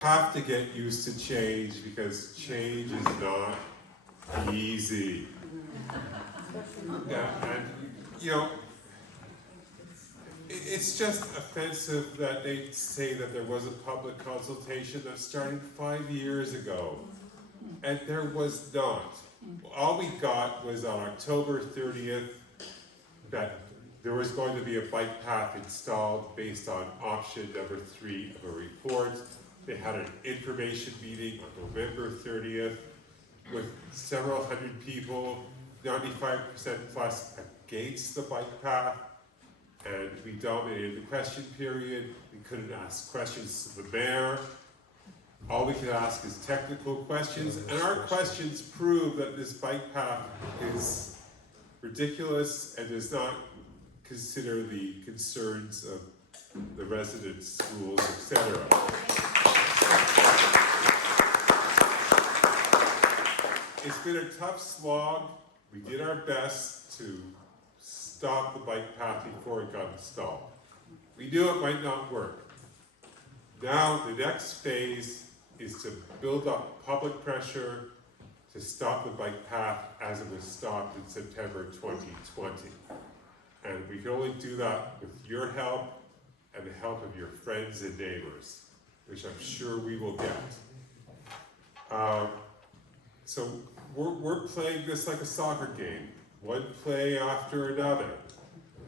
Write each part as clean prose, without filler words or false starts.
have to get used to change because change is not easy. Yeah, and you know, it's just offensive that they say that there was a public consultation that started 5 years ago, and there was not. All we got was on October 30th that there was going to be a bike path installed based on option number 3 of a report. They had an information meeting on November 30th with several hundred people, 95% plus against the bike path, and we dominated the question period. We couldn't ask questions to the mayor. All we could ask is technical questions, and our questions prove that this bike path is ridiculous and does not consider the concerns of the residents, schools, etc. It's been a tough slog. We did our best to stop the bike path before it got installed. We knew it might not work. Now the next phase is to build up public pressure to stop the bike path as it was stopped in September 2020. And we can only do that with your help and the help of your friends and neighbors, which I'm sure we will get. So we're playing this like a soccer game, one play after another,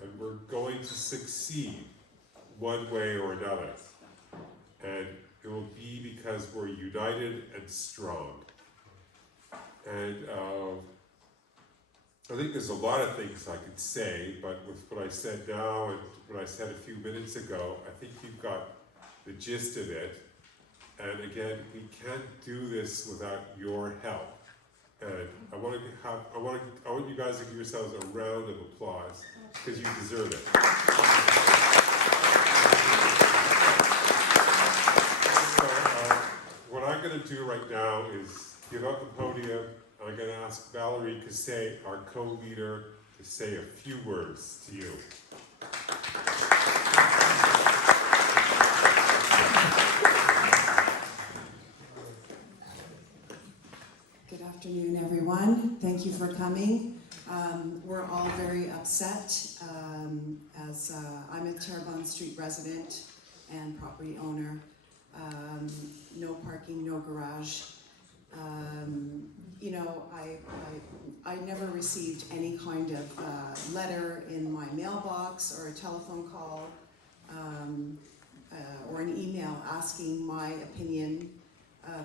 and we're going to succeed one way or another. And it will be because we're united and strong. And I think there's a lot of things I could say, but with what I said now and what I said a few minutes ago, I think you've got the gist of it. And again, we can't do this without your help. And I want you guys to give yourselves a round of applause because you deserve it. So what I'm going to do right now is give up the podium. I'm going to ask Valerie Cassé, our co-leader, to say a few words to you. Good afternoon, everyone. Thank you for coming. We're all very upset as I'm a Terrebone Street resident and property owner. No parking, no garage. You know, I never received any kind of letter in my mailbox or a telephone call or an email asking my opinion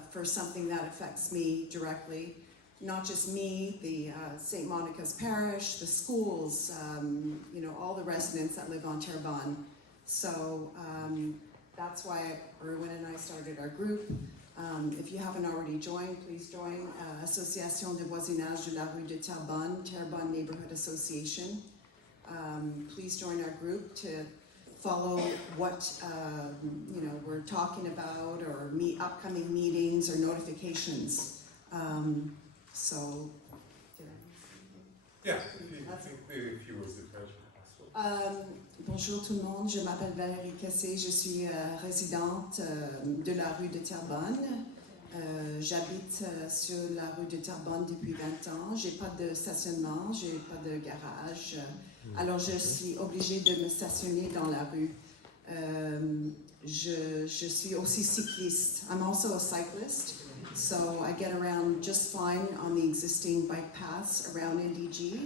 for something that affects me directly. Not just me, the St. Monica's Parish, the schools, you know, all the residents that live on Terrebone. So that's why Erwin and I started our group. If you haven't already joined, please join Association de Voisinage de la Rue de Terrebone, Terrebone Neighborhood Association. Please join our group to follow what you know, we're talking about, or upcoming meetings or notifications. So, did I Yeah, if you was the French. Bonjour tout le monde, je m'appelle Valérie Cassé, je suis résidente de la rue de Terrebone. J'habite sur la rue de Terrebone depuis 20 ans. J'ai pas de stationnement, j'ai pas de garage. Alors je suis obligée de me stationner dans la rue. Je suis aussi cycliste. I'm also a cyclist, so I get around just fine on the existing bike paths around NDG.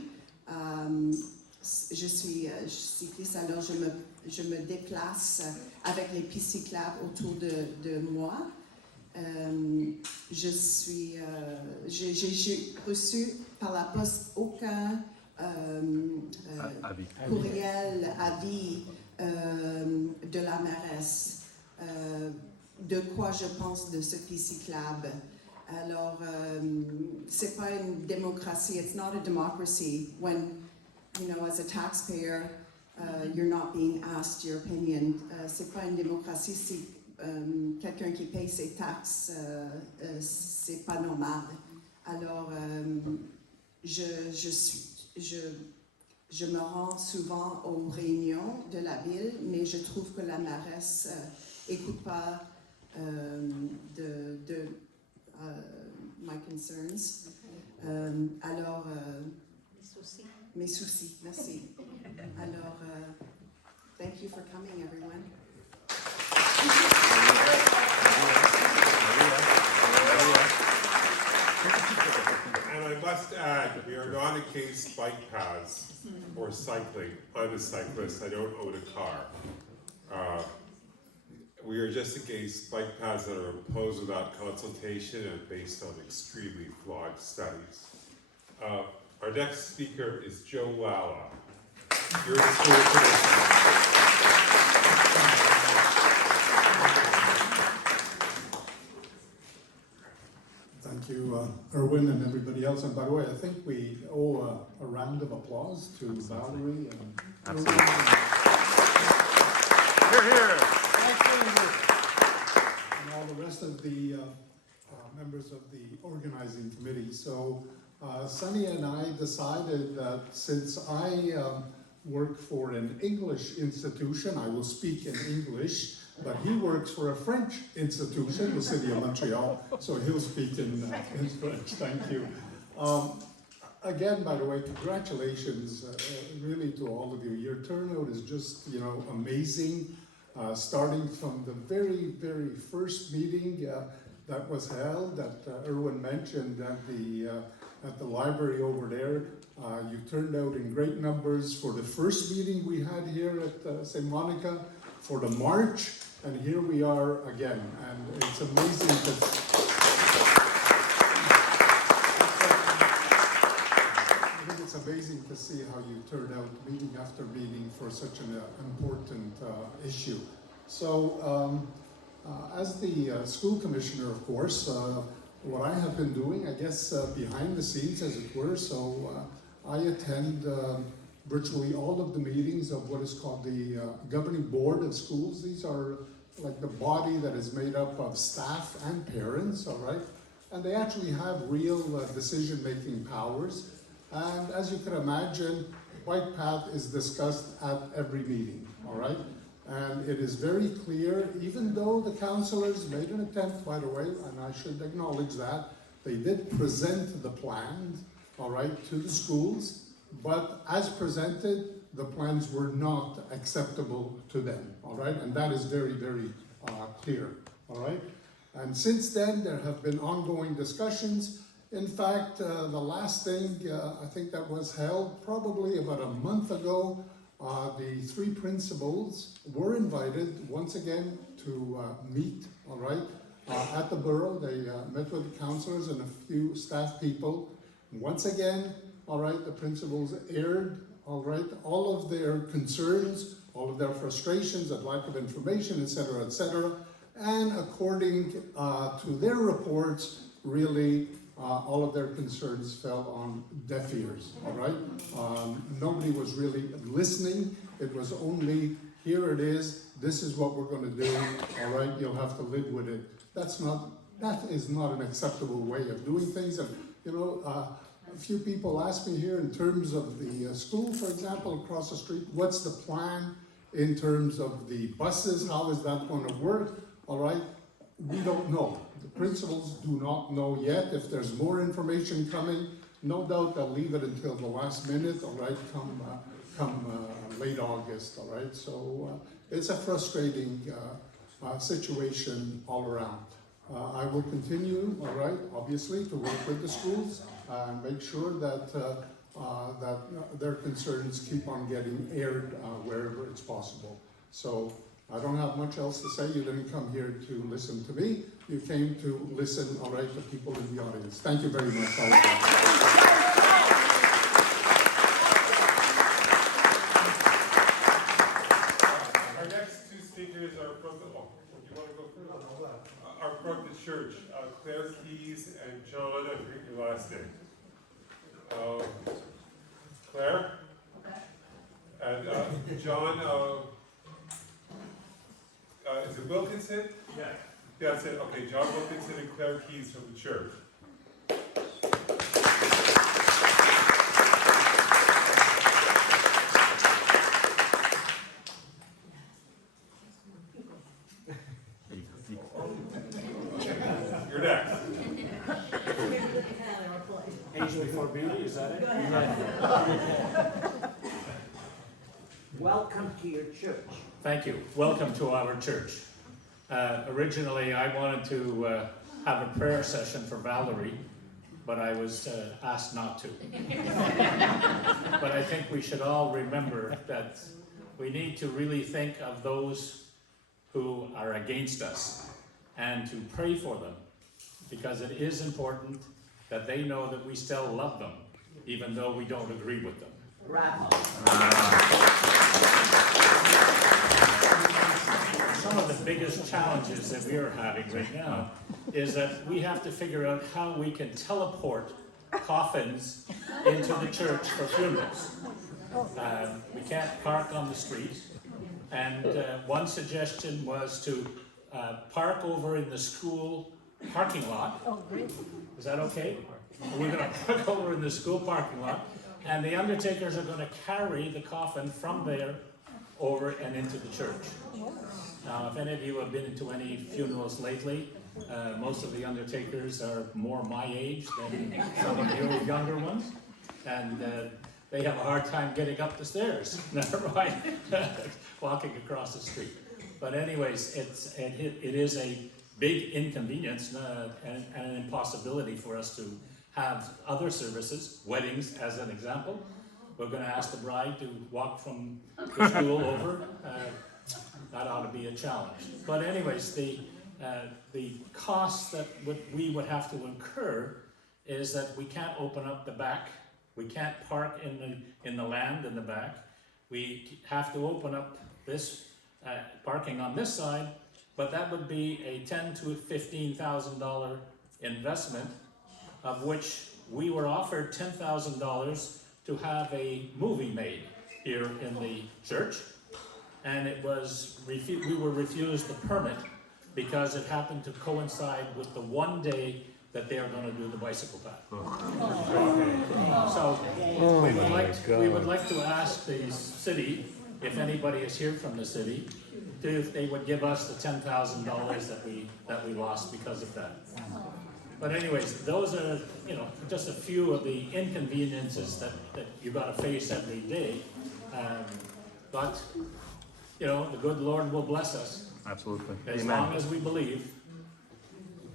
Je suis cycliste, alors je me déplace avec les pistes cyclables autour de moi. J'ai reçu par la poste aucun courriel, avis de la mairesse de quoi je pense de ce piste cyclable. Alors, c'est pas une démocratie, it's not a democracy when, you know, as a taxpayer, you're not being asked your opinion. C'est pas une démocratie si quelqu'un qui paye ses taxes, c'est pas normal. Alors, je me rends souvent aux réunions de la ville, mais je trouve que la mairesse écoute pas my concerns. Alors, mes soucis, merci. Alors, thank you for coming, everyone. And I must add, we are not against bike paths or cycling. I'm a cyclist, I don't own a car. We are just against bike paths that are imposed without consultation and based on extremely flawed studies. Our next speaker is Joe Lala. You're the school commissioner. Thank you, Erwin and everybody else. And by the way, I think we owe a round of applause to Valerie and Absolutely. and all the rest of the members of the organizing committee. So Sunny and I decided that since I work for an English institution, I will speak in English, but he works for a French institution, the City of Montreal, so he'll speak in French. Thank you. Again, by the way, congratulations really to all of you. Your turnout is just, amazing. Starting from the very, very first meeting that was held, that Erwin mentioned at the library over there. You turned out in great numbers for the first meeting we had here at St. Monica, for the March, and here we are again. And it's amazing it's amazing to see how you turn out meeting after meeting for such an important issue. So, as the school commissioner, of course, what I have been doing, I guess, behind the scenes, as it were, so I attend virtually all of the meetings of what is called the Governing Board of Schools. These are like the body that is made up of staff and parents, all right? And they actually have real decision-making powers. And as you can imagine, bike path is discussed at every meeting, all right? And it is very clear, even though the councillors made an attempt, by the way, and I should acknowledge that, they did present the plan, all right, to the schools, but as presented, the plans were not acceptable to them, all right? And that is very, very clear, all right? And since then, there have been ongoing discussions. In fact, the last thing, I think that was held probably about a month ago, the three principals were invited once again to meet, all right, at the borough. They met with the councillors and a few staff people. Once again, all right, the principals aired, all right, all of their concerns, all of their frustrations at lack of information, etc., etc. And according to their reports, really, all of their concerns fell on deaf ears, all right? Nobody was really listening. It was only, here it is, this is what we're going to do, all right? You'll have to live with it. That is not an acceptable way of doing things. And, a few people asked me here in terms of the school, for example, across the street, what's the plan in terms of the buses? How is that going to work? All right, we don't know. The principals do not know yet. If there's more information coming, no doubt they'll leave it until the last minute, all right, come late August, all right? So it's a frustrating situation all around. I will continue, all right, obviously, to work with the schools and make sure that that their concerns keep on getting aired wherever it's possible. So I don't have much else to say. You didn't come here to listen to me. You came to listen, all right, to people in the audience. Thank you very much. Our next two speakers are from the, you want to go first? Are from the church, Claire Keys and John, I forget your last name. Claire? And John, is it Wilkinson? Yeah. That's it. Okay, John Wilkinson and Claire Keys from the church. You're next. Age before beauty, is that it? Welcome to your church. Thank you. Welcome to our church. Originally, I wanted to have a prayer session for Valerie, but I was asked not to. But I think we should all remember that we need to really think of those who are against us and to pray for them, because it is important that they know that we still love them, even though we don't agree with them. Some of the biggest challenges that we are having right now is that we have to figure out how we can teleport coffins into the church for funerals. We can't park on the street, and one suggestion was to park over in the school parking lot. Oh, great. Is that okay? We're going to park over in the school parking lot, and the undertakers are going to carry the coffin from there over and into the church. Now, if any of you have been to any funerals lately, most of the undertakers are more my age than some of your younger ones, and they have a hard time getting up the stairs, never mind walking across the street. But anyways, it is a big inconvenience and an impossibility for us to have other services, weddings as an example. We're going to ask the bride to walk from the school over. That ought to be a challenge. But anyways, the cost that we would have to incur is that we can't open up the back. We can't park in the land in the back. We have to open up this parking on this side, but that would be a $10,000 to $15,000 investment, of which we were offered $10,000 to have a movie made here in the church, and it was we were refused the permit because it happened to coincide with the one day that they are going to do the bicycle path. So we would like to ask the city, if anybody is here from the city, if they would give us the $10,000 that we lost because of that. But anyways, those are just a few of the inconveniences that you got to face every day. But the good Lord will bless us. Absolutely. As Amen. long as we believe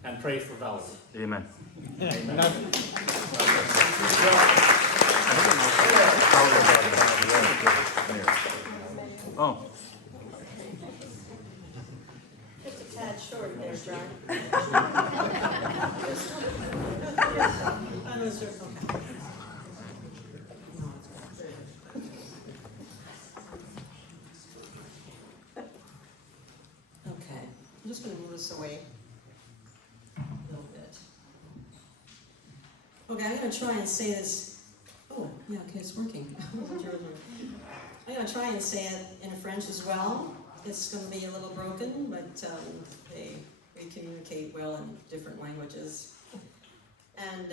and pray for Valerie. Amen. Amen. Oh. Just a tad short there, John. Okay, I'm just going to move this away a little bit. Okay, I'm going to try and say this. Oh, yeah, okay, it's working. I'm going to try and say it in French as well. It's going to be a little broken, but we communicate well in different languages. And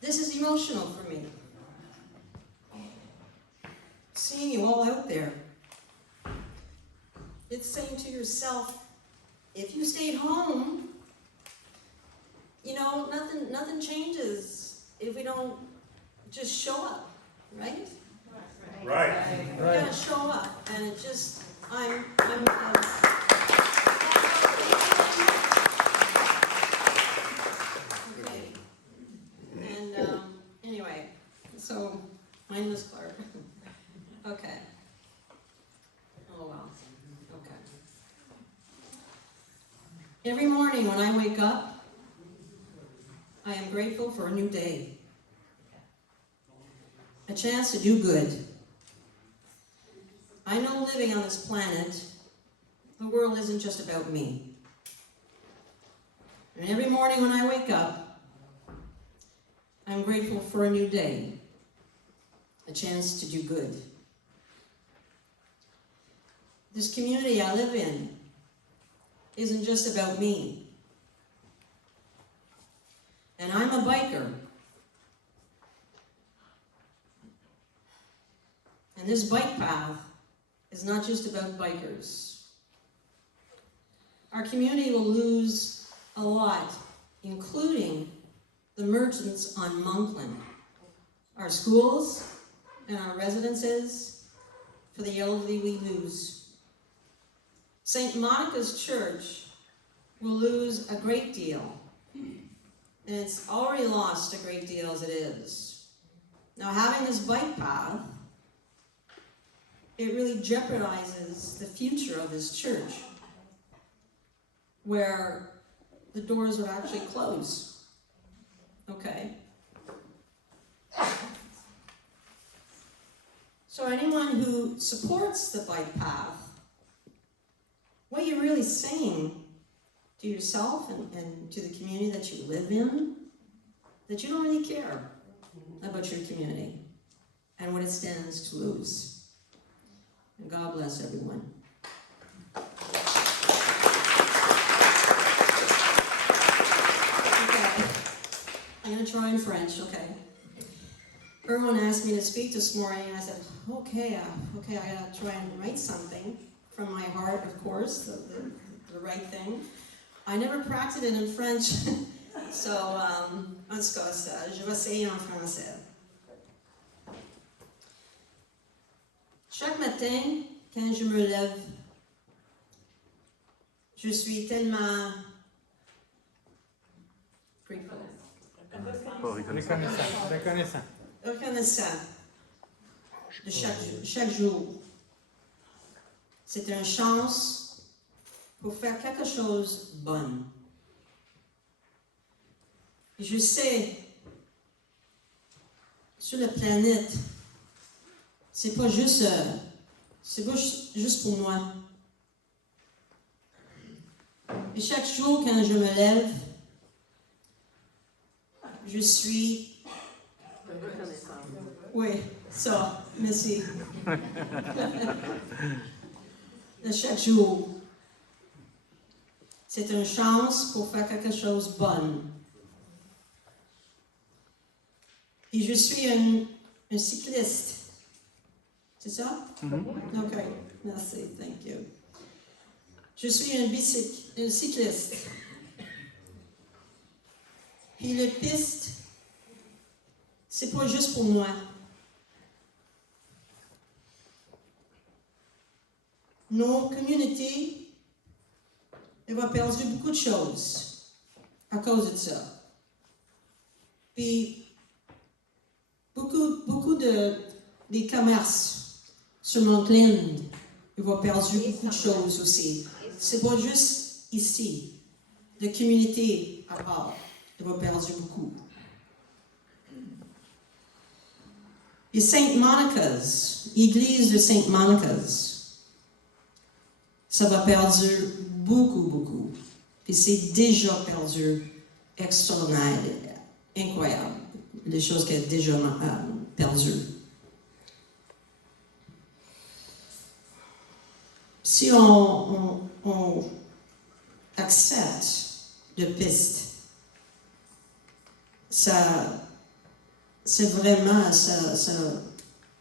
this is emotional for me. Seeing you all out there. It's saying to yourself, if you stayed home, nothing changes if we don't just show up, right? Right. We gotta show up, and it just, I'm okay. And anyway, so my name is Clark. Okay. Oh wow. Okay. Every morning when I wake up, I am grateful for a new day. A chance to do good. I know living on this planet, the world isn't just about me. And every morning when I wake up, I'm grateful for a new day. A chance to do good. This community I live in isn't just about me. And I'm a biker. And this bike path is not just about bikers. our community will lose a lot, including the merchants on Monkland, our schools and our residences. For the elderly, we lose. St. Monica's Church will lose a great deal, and it's already lost a great deal as it is. Now, having this bike path, it really jeopardizes the future of his church, where the doors would actually close. Okay? So anyone who supports the bike path, what you're really saying to yourself and to the community that you live in, that you don't really care about your community and what it stands to lose. And God bless everyone. Okay, I'm going to try in French, okay? Everyone asked me to speak this morning, and I said, okay, I gotta try and write something from my heart, of course, the right thing. I never practiced it in French, so, en tout cas, je vais essayer en français. Chaque matin, quand je me lève, je suis tellement grateful. Reconnaissant de chaque jour. C'est une chance pour faire quelque chose de bon. Et je sais, sur la planète, c'est pas juste pour moi. Et chaque jour, quand je me lève, je suis... Oui, ça, merci. De chaque jour, c'est une chance pour faire quelque chose de bon. Et je suis un cycliste. C'est ça? OK, merci, thank you. Je suis un cycliste. Et le piste, c'est pas juste pour moi. Nos communautés, elles vont perdre beaucoup de choses à cause de ça. Puis, beaucoup des commerces sur Monkland, ils vont perdre beaucoup de choses aussi. C'est pas juste ici. La communauté à part, elle va perdre beaucoup. Et Saint Monica's, l'église de Saint Monica's, ça va perdre beaucoup. Et c'est déjà perdu extraordinaire, incroyable, les choses qu'elle a déjà perdues. Si on accepte de piste, ça, c'est vraiment,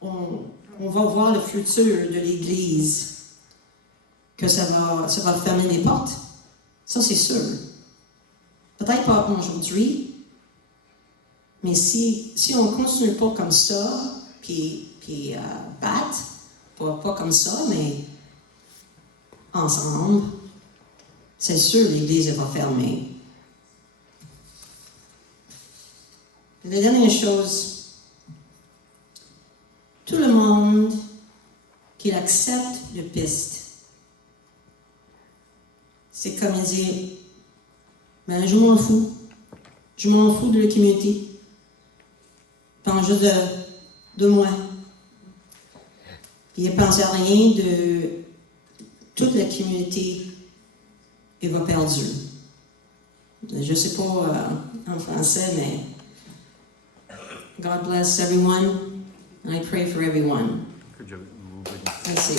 on va voir le futur de l'Église, que ça va fermer les portes. Ça, c'est sûr. Peut-être pas aujourd'hui, mais si on continue pas comme ça, puis battre, pas comme ça, mais ensemble, c'est sûr l'Église va fermer. La dernière chose, tout le monde qui accepte le piste, c'est comme dire, ben je m'en fous de la communauté, je pense juste de moi. Il ne pense à rien de toute la communauté, elle va perdre. Je ne sais pas en français, mais God bless everyone, and I pray for everyone. Merci.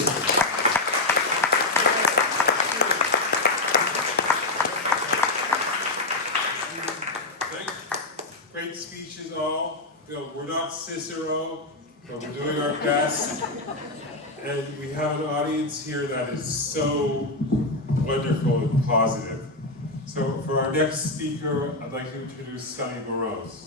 Great speeches all. We're not Cicero, but we're doing our best. And we have an audience here that is so wonderful and positive. So for our next speaker, I'd like to introduce Sonny Morose.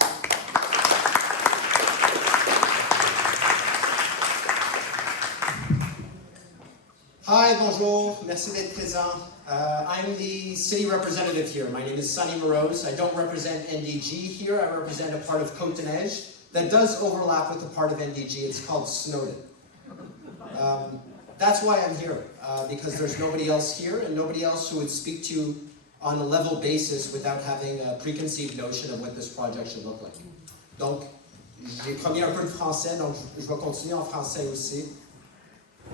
Hi, bonjour, merci d'être présent. I'm the city representative here. My name is Sonny Morose. I don't represent NDG here. I represent a part of Côte-de-Neige that does overlap with a part of NDG. It's called Snowdon. That's why I'm here, because there's nobody else here and nobody else who would speak to you on a level basis without having a preconceived notion of what this project should look like. Donc, j'ai promis un peu de français, donc je vais continuer en français aussi.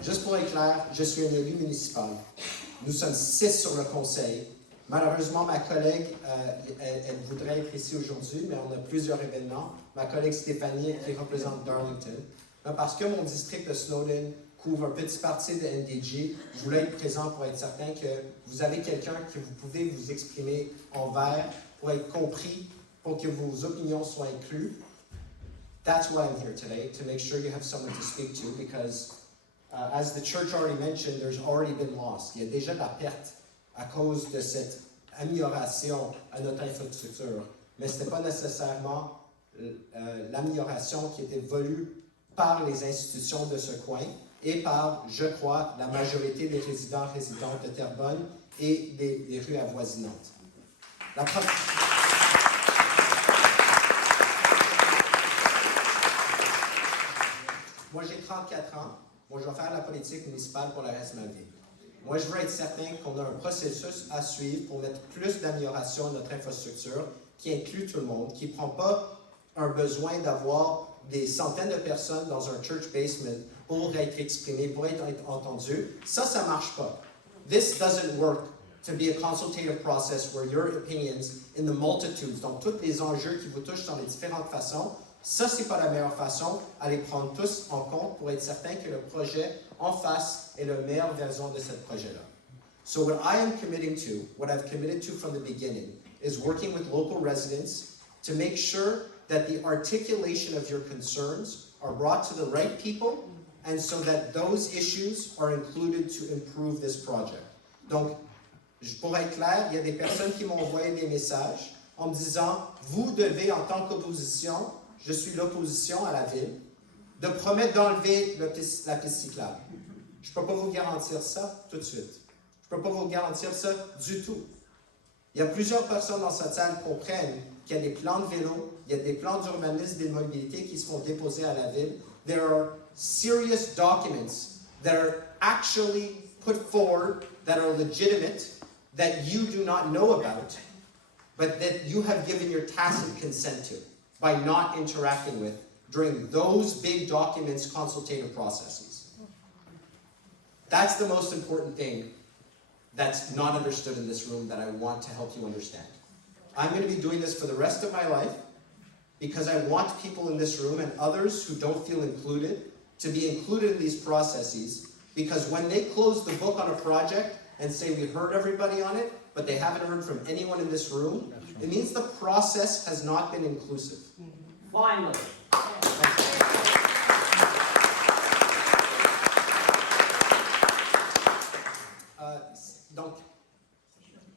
Juste pour être clair, je suis un élu municipal. Nous sommes 6 sur le conseil. Malheureusement, ma collègue, elle voudrait être ici aujourd'hui, mais on a plusieurs événements. Ma collègue Stéphanie, qui représente Darlington. Mais parce que mon district de Snowdon couvre une petite partie de NDG, je voulais être présent pour être certain que vous avez quelqu'un que vous pouvez vous exprimer envers, pour être compris, pour que vos opinions soient incluses. That's why I'm here today, to make sure you have someone to speak to, because as the church already mentioned, there's already been loss. Il y a déjà de la perte à cause de cette amélioration à notre infrastructure. Mais ce n'était pas nécessairement l'amélioration qui était voulue par les institutions de ce coin et par, je crois, la majorité des résidents de Terrebone et des rues avoisinantes. Moi, j'ai 34 ans. Moi, je vais faire la politique municipale pour le reste de ma vie. Moi, je veux être certain qu'on a un processus à suivre pour mettre plus d'amélioration à notre infrastructure, qui inclut tout le monde, qui ne prend pas un besoin d'avoir des centaines de personnes dans un church basement pour être exprimées, pour être entendues. Ça ne marche pas. This doesn't work to be a consultative process where your opinions in the multitudes, donc tous les enjeux qui vous touchent dans les différentes façons, ça, c'est pas la meilleure façon à les prendre tous en compte pour être certain que le projet en face est la meilleure version de ce projet-là. So what I am committing to, what I've committed to from the beginning, is working with local residents to make sure that the articulation of your concerns are brought to the right people and so that those issues are included to improve this project. Donc, pour être clair, il y a des personnes qui m'ont envoyé des messages en me disant, vous devez, en tant qu'opposition, je suis l'opposition à la ville, de promettre d'enlever la piste cyclable. Je ne peux pas vous garantir ça tout de suite. Je ne peux pas vous garantir ça du tout. Il y a plusieurs personnes dans cette salle qui comprennent qu'il y a des plans de vélo, il y a des plans d'urbanisme et de mobilité qui se font déposer à la ville. There are serious documents that are actually put forward that are legitimate, that you do not know about, but that you have given your tacit consent to by not interacting with during those big documents consultative processes. That's the most important thing that's not understood in this room that I want to help you understand. I'm going to be doing this for the rest of my life because I want people in this room and others who don't feel included to be included in these processes, because when they close the book on a project and say we heard everybody on it, but they haven't heard from anyone in this room, it means the process has not been inclusive. Finally. Donc,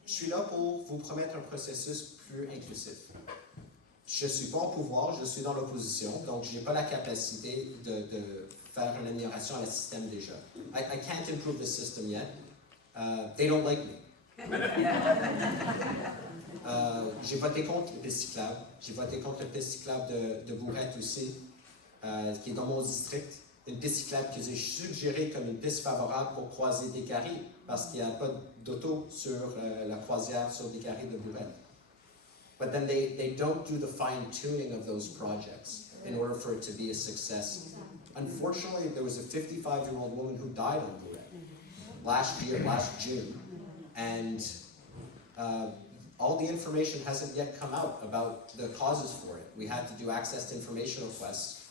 je suis là pour vous promettre un processus plus inclusif. Je ne suis pas au pouvoir, je suis dans l'opposition, donc je n'ai pas la capacité de faire une amélioration à le système déjà. I can't improve the system yet. They don't like me. J'ai voté contre le piste cyclable. J'ai voté contre le piste cyclable de Bourrette aussi, qui est dans mon district. Une piste cyclable que j'ai suggérée comme une piste favorable pour croiser des carrés, parce qu'il n'y a pas d'auto sur la croisière sur des carrés de Bourrette. But then they don't do the fine-tuning of those projects in order for it to be a success. Unfortunately, there was a 55-year-old woman who died on Bourrette last June, and all the information hasn't yet come out about the causes for it. We had to do access to information requests.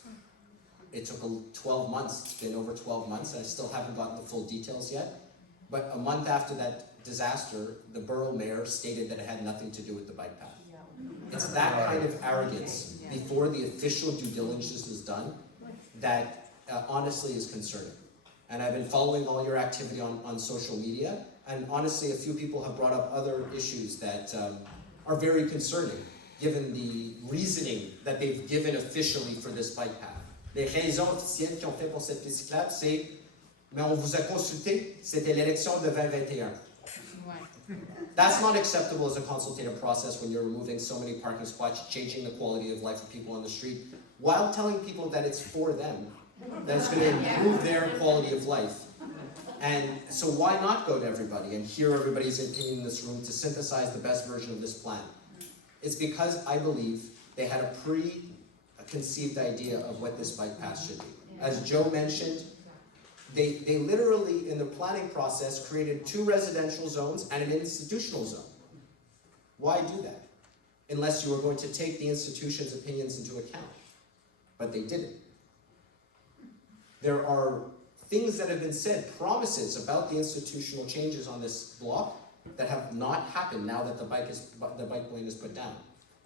It took 12 months. It's been over 12 months. I still haven't gotten the full details yet. But a month after that disaster, the borough mayor stated that it had nothing to do with the bike path. It's that kind of arrogance before the official due diligence is done that honestly is concerning. And I've been following all your activity on social media. And honestly, a few people have brought up other issues that are very concerning, given the reasoning that they've given officially for this bike path. Les raisons officielles qu'ils ont fait pour cette piste cyclable, c'est « mais on vous a consulté, c'était l'élection de 2021 ». That's not acceptable as a consultative process when you're removing so many parking spots, changing the quality of life of people on the street, while telling people that it's for them, that it's going to improve their quality of life. And so why not go to everybody and hear everybody's opinion in this room to synthesize the best version of this plan? It's because I believe they had a preconceived idea of what this bike path should be. As Joe mentioned, they literally, in the planning process, created 2 residential zones and an institutional zone. Why do that? Unless you were going to take the institution's opinions into account. But they didn't. There are things that have been said, promises about the institutional changes on this block that have not happened now that the bike lane is put down.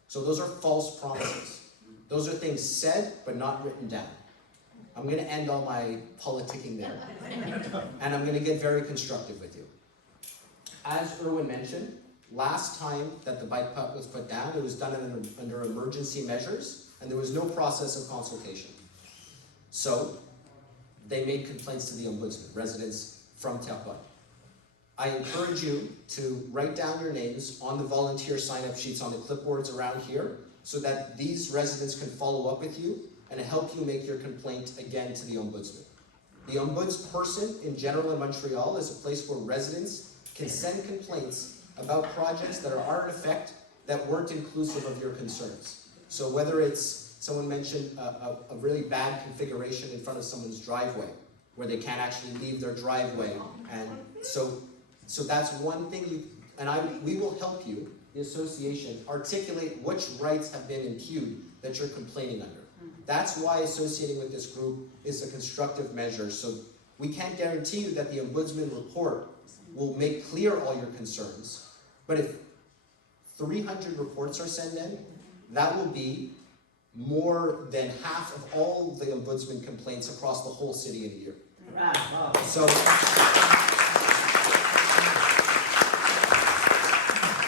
So those are false promises. Those are things said but not written down. I'm going to end all my politicking there. And I'm going to get very constructive with you. As Erwin mentioned, last time that the bike path was put down, it was done under emergency measures, and there was no process of consultation. So they made complaints to the Ombudsman, residents from Terrebone. I encourage you to write down your names on the volunteer sign-up sheets on the clipboards around here so that these residents can follow up with you and help you make your complaint again to the Ombudsman. The Ombudsperson in general in Montreal is a place where residents can send complaints about projects that are in effect that weren't inclusive of your concerns. So whether it's, someone mentioned a really bad configuration in front of someone's driveway, where they can't actually leave their driveway, and so that's one thing we will help you, the association, articulate which rights have been impugned that you're complaining under. That's why associating with this group is a constructive measure. So we can't guarantee you that the Ombudsman report will make clear all your concerns, but if 300 reports are sent in, that will be more than half of all the Ombudsman complaints across the whole city in a year. So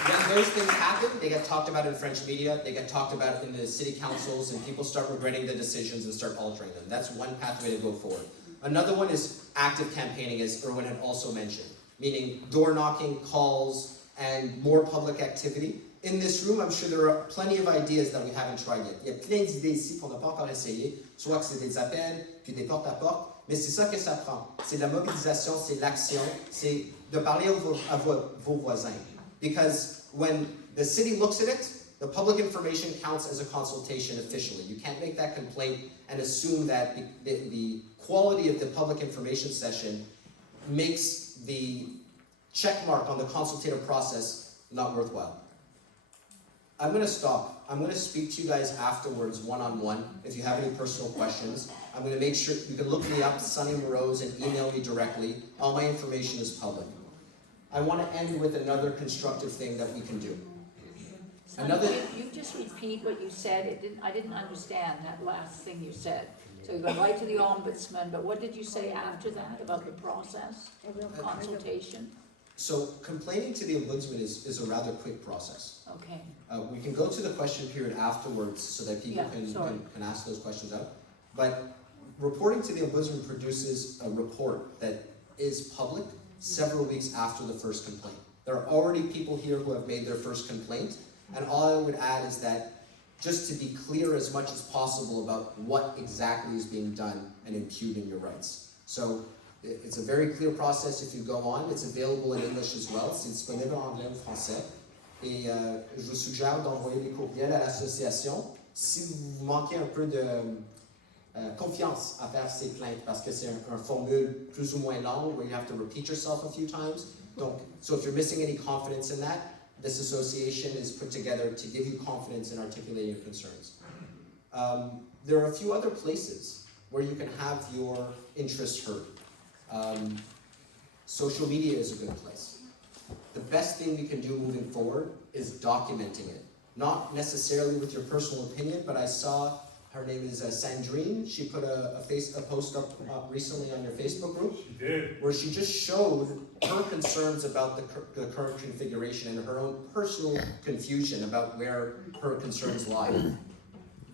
when those things happen, they get talked about in French media, they get talked about in the city councils, and people start regretting the decisions and start altering them. That's one pathway to go forward. Another one is active campaigning, as Erwin had also mentioned, meaning door knocking, calls, and more public activity. In this room, I'm sure there are plenty of ideas that we haven't tried yet. Il y a plein d'idées ici qu'on n'a pas encore essayé, soit que c'est des appels, puis des porte-à-porte, mais c'est ça que ça prend. C'est la mobilisation, c'est l'action, c'est de parler à vos voisins. Because when the city looks at it, the public information counts as a consultation officially. You can't make that complaint and assume that the quality of the public information session makes the check mark on the consultative process not worthwhile. I'm going to stop. I'm going to speak to you guys afterwards, one-on-one, if you have any personal questions. I'm going to make sure you can look me up, Sonny Morose, and email me directly. All my information is public. I want to end with another constructive thing that we can do. You just repeat what you said. I didn't understand that last thing you said. So you go right to the Ombudsman, but what did you say after that about the process of consultation? So complaining to the Ombudsman is a rather quick process. Okay. We can go to the question period afterwards so that people can ask those questions out. But reporting to the Ombudsman produces a report that is public several weeks after the first complaint. There are already people here who have made their first complaint, and all I would add is that just to be clear as much as possible about what exactly is being done and impugned in your rights. So it's a very clear process if you go on. It's available in English as well. C'est disponible en anglais ou français. Et je vous suggère d'envoyer des courriels à l'association si vous manquez un peu de confiance à faire ces plaintes, parce que c'est un formule plus ou moins long where you have to repeat yourself a few times. Donc, so if you're missing any confidence in that, this association is put together to give you confidence in articulating your concerns. There are a few other places where you can have your interests heard. Social media is a good place. The best thing we can do moving forward is documenting it. Not necessarily with your personal opinion, but I saw her name is Sandrine. She put a post up recently on your Facebook group. She did. Where she just showed her concerns about the current configuration and her own personal confusion about where her concerns lie.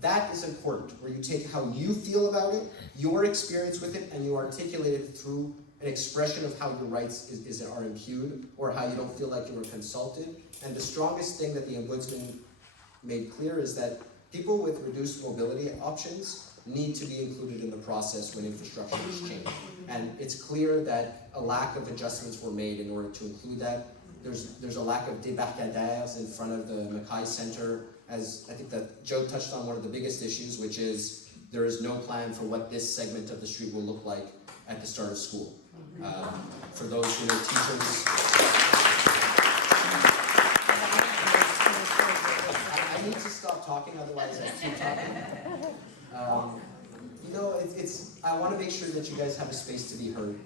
That is important, where you take how you feel about it, your experience with it, and you articulate it through an expression of how your rights are impugned, or how you don't feel like you were consulted. And the strongest thing that the Ombudsman made clear is that people with reduced mobility options need to be included in the process when infrastructure is changed. And it's clear that a lack of adjustments were made in order to include that. There's a lack of débarcadères in front of the Mackay Center, as I think that Joe touched on one of the biggest issues, which is there is no plan for what this segment of the street will look like at the start of school. For those who are teachers, I need to stop talking, otherwise I keep talking. You know, I want to make sure that you guys have a space to be heard.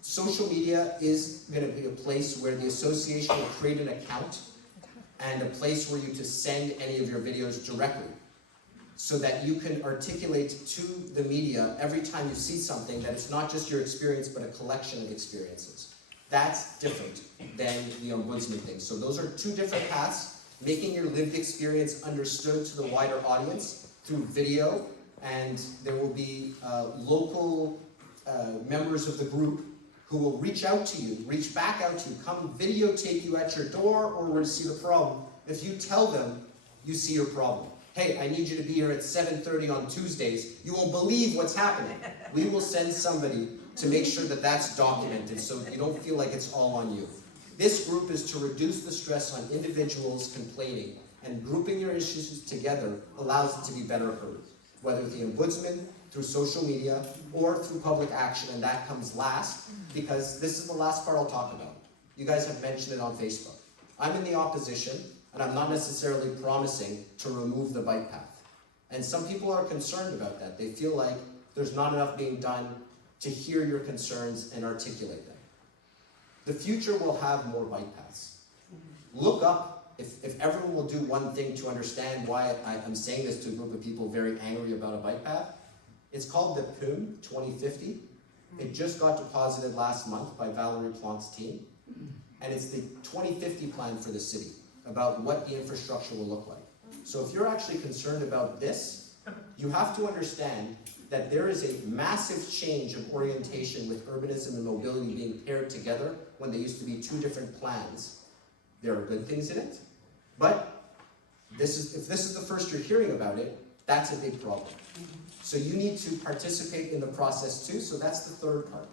Social media is going to be a place where the association will create an account and a place where you to send any of your videos directly, so that you can articulate to the media every time you see something that it's not just your experience, but a collection of experiences. That's different than the Ombudsman thing. So those are two different paths, making your lived experience understood to the wider audience through video, and there will be local members of the group who will reach out to you, reach back out to you, come videotape you at your door or where to see the problem. If you tell them you see your problem, hey, I need you to be here at 7:30 on Tuesdays, you won't believe what's happening. We will send somebody to make sure that that's documented so you don't feel like it's all on you. This group is to reduce the stress on individuals complaining, and grouping your issues together allows it to be better heard, whether the Ombudsman, through social media, or through public action, and that comes last, because this is the last part I'll talk about. You guys have mentioned it on Facebook. I'm in the opposition, and I'm not necessarily promising to remove the bike path. And some people are concerned about that. They feel like there's not enough being done to hear your concerns and articulate them. The future will have more bike paths. Look up, if everyone will do one thing to understand why I'm saying this to a group of people very angry about a bike path, it's called the PUM 2050. It just got deposited last month by Valerie Plante's team. And it's the 2050 plan for the city, about what the infrastructure will look like. So if you're actually concerned about this, you have to understand that there is a massive change of orientation with urbanism and mobility being paired together when they used to be two different plans. There are good things in it, but if this is the first you're hearing about it, that's a big problem. So you need to participate in the process too, so that's the third part,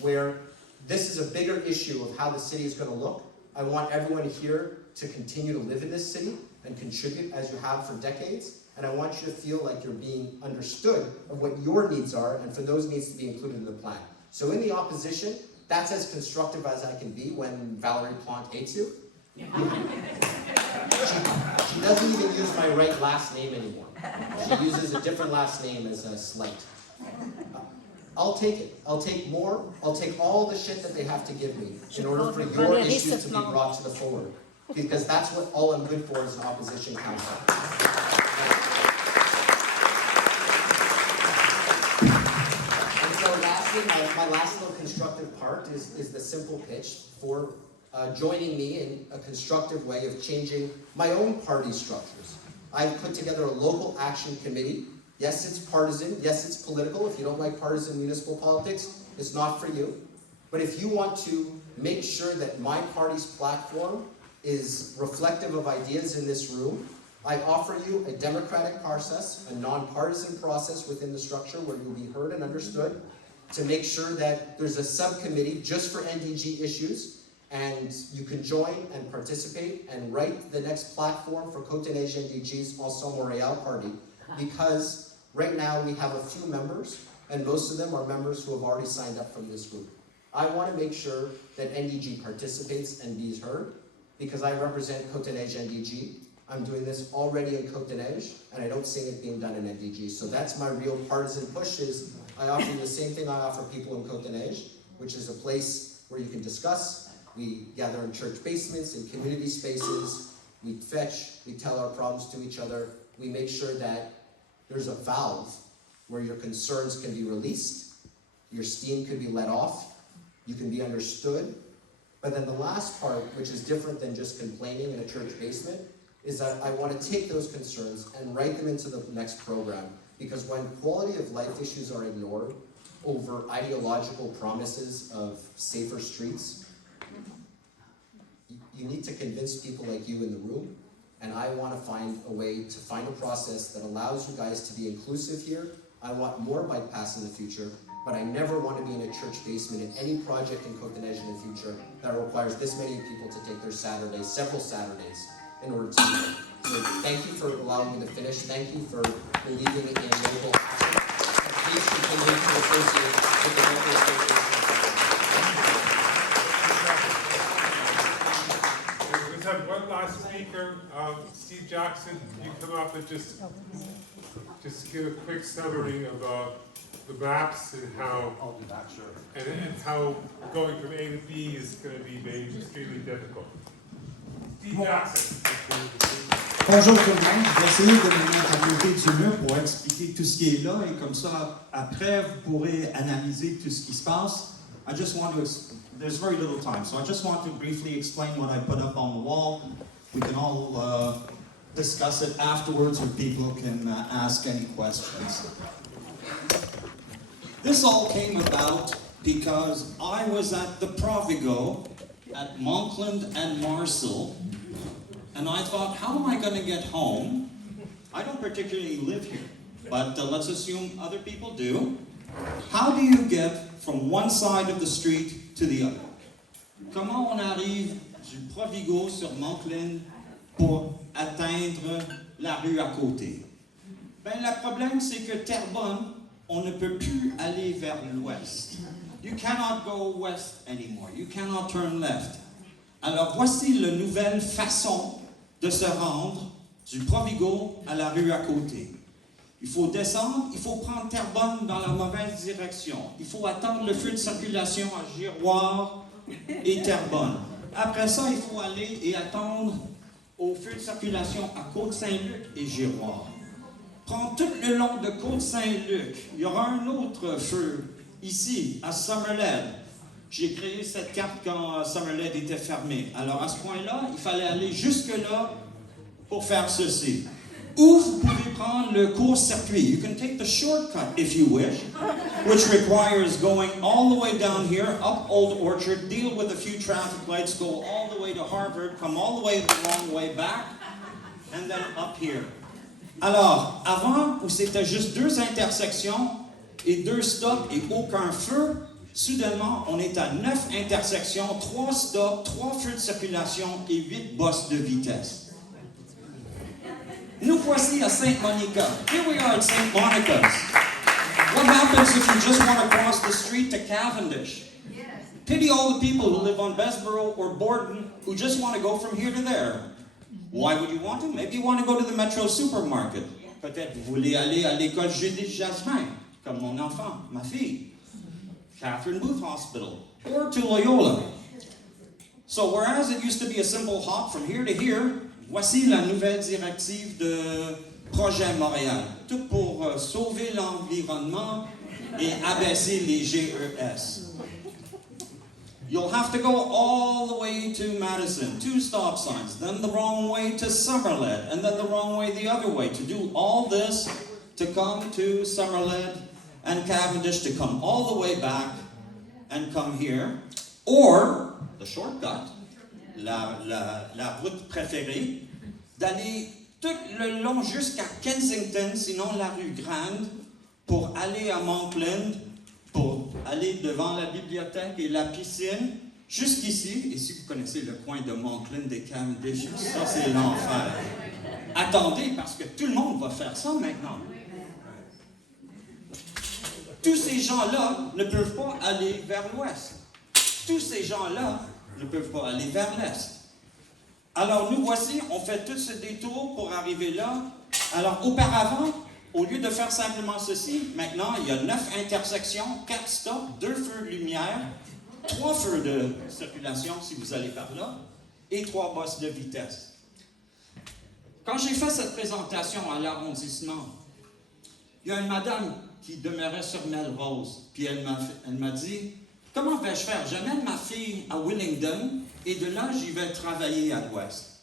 where this is a bigger issue of how the city is going to look. I want everyone here to continue to live in this city and contribute as you have for decades, and I want you to feel like you're being understood of what your needs are, and for those needs to be included in the plan. So in the opposition, that's as constructive as I can be when Valerie Plante hates you. She doesn't even use my right last name anymore. She uses a different last name as a slight. I'll take it. I'll take more. I'll take all the shit that they have to give me in order for your issues to be brought to the forward. Because that's what all I'm good for as an opposition council. And so lastly, my last little constructive part is the simple pitch for joining me in a constructive way of changing my own party structures. I've put together a local action committee. Yes, it's partisan. Yes, it's political. If you don't like partisan municipal politics, it's not for you. But if you want to make sure that my party's platform is reflective of ideas in this room, I offer you a democratic process, a nonpartisan process within the structure where you'll be heard and understood, to make sure that there's a subcommittee just for NDG issues, and you can join and participate and write the next platform for Côte-Neige NDG's Ensemble Montréal party, because right now we have a few members, and most of them are members who have already signed up from this group. I want to make sure that NDG participates and be heard, because I represent Côte-Neige NDG. I'm doing this already in Côte-Neige, and I don't see it being done in NDG. So that's my real partisan push, is I offer you the same thing I offer people in Côte-Neige, which is a place where you can discuss. We gather in church basements, in community spaces, we fetch, we tell our problems to each other, we make sure that there's a valve where your concerns can be released, your steam can be let off, you can be understood. But then the last part, which is different than just complaining in a church basement, is that I want to take those concerns and write them into the next program. Because when quality of life issues are ignored over ideological promises of safer streets, you need to convince people like you in the room. And I want to find a way to find a process that allows you guys to be inclusive here. I want more bike paths in the future, but I never want to be in a church basement in any project in Côte-des-Neiges in the future that requires this many people to take their Saturdays, several Saturdays, in order to do it. So thank you for allowing me to finish. Thank you for believing in local action. Please continue to associate with the local association. Let's have one last speaker. Steve Jackson, you come up and just give a quick summary of the maps and how I'll do that, sure. and how going from A to B is going to be made extremely difficult. Steve Jackson. Bonjour tout le monde, je vais essayer de me mettre à côté du mur pour expliquer tout ce qui est là et comme ça, après, vous pourrez analyser tout ce qui se passe. I just want to, there's very little time, so I just want to briefly explain what I put up on the wall. We can all discuss it afterwards or people can ask any questions. This all came about because I was at the Provigo at Monkland and Marcel, and I thought, how am I going to get home? I don't particularly live here, but let's assume other people do. How do you get from one side of the street to the other? Comment on arrive du Provigo sur Monkland pour atteindre la rue à côté? Ben, le problème, c'est que Terrebone, on ne peut plus aller vers l'ouest. You cannot go west anymore. You cannot turn left. Alors, voici la nouvelle façon de se rendre du Provigo à la rue à côté. Il faut descendre, il faut prendre Terrebone dans la mauvaise direction. Il faut attendre le feu de circulation à Giroir et Terrebone. Après ça, il faut aller et attendre au feu de circulation à Côte-Saint-Luc et Giroir. Prendre tout le long de Côte-Saint-Luc. Il y aura un autre feu ici, à Summerled. J'ai créé cette carte quand Summerled était fermé. Alors à ce point-là, il fallait aller jusque-là pour faire ceci. Ou vous pouvez prendre le court-circuit. You can take the shortcut if you wish, which requires going all the way down here, up Old Orchard, deal with a few traffic lights, go all the way to Harvard, come all the way the long way back, and then up here. Alors, avant, où c'était juste 2 intersections et 2 stops et aucun feu, soudainement, on est à 9 intersections, 3 stops, 3 feux de circulation et 8 bosses de vitesse. Nous voici à St. Monica. Here we are at St. Monica's. What happens if you just want to cross the street to Cavendish? Pity all the people who live on Bessborough or Borden who just want to go from here to there. Why would you want to? Maybe you want to go to the Metro supermarket. Peut-être vous voulez aller à l'école Judith Jasmin, comme mon enfant, ma fille. Catherine Booth Hospital, or to Loyola. So whereas it used to be a simple hop from here to here, voici la nouvelle directive de Projet Montréal. Tout pour sauver l'environnement et abaisser les GES. You'll have to go all the way to Madison, 2 stop signs, then the wrong way to Summerled, and then the wrong way the other way. To do all this, to come to Summerled and Cavendish, to come all the way back and come here. Or, the shortcut, la route préférée, d'aller tout le long jusqu'à Kensington, sinon la rue Grande, pour aller à Monkland, pour aller devant la bibliothèque et la piscine, jusqu'ici, et si vous connaissez le coin de Monkland et Cavendish, ça c'est l'enfer. Attendez, parce que tout le monde va faire ça maintenant. Tous ces gens-là ne peuvent pas aller vers l'ouest. Tous ces gens-là ne peuvent pas aller vers l'est. Alors nous voici, on fait tout ce détour pour arriver là. Alors auparavant, au lieu de faire simplement ceci, maintenant il y a 9 intersections, 4 stops, 2 feux de lumière, 3 feux de circulation si vous allez par là, et 3 bosses de vitesse. Quand j'ai fait cette présentation à l'arrondissement, il y a une madame qui demeurait sur Melrose, puis elle m'a dit, comment vais-je faire? J'amène ma fille à Willingdon, et de là, j'y vais travailler à l'ouest.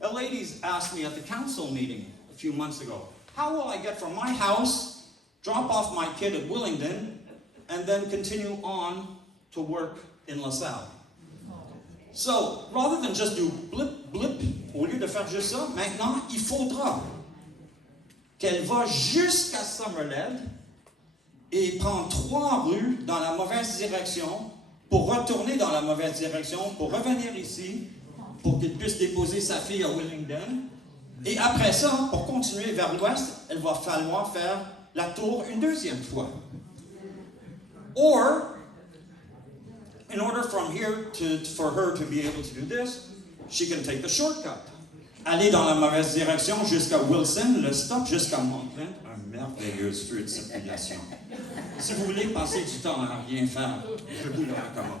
A lady asked me at the council meeting a few months ago, how will I get from my house, drop off my kid at Willingdon, and then continue on to work in LaSalle? So, rather than just do blip, blip, au lieu de faire juste ça, maintenant, il faudra qu'elle va jusqu'à Summerled et prend 3 rues dans la mauvaise direction pour retourner dans la mauvaise direction, pour revenir ici, pour qu'elle puisse déposer sa fille à Willingdon. Et après ça, pour continuer vers l'ouest, elle va falloir faire la tour une deuxième fois. Or, in order from here for her to be able to do this, she can take the shortcut. Aller dans la mauvaise direction jusqu'à Wilson, le stop jusqu'à Montclair, un merveilleux feu de circulation. Si vous voulez passer du temps à rien faire, je vous le recommande.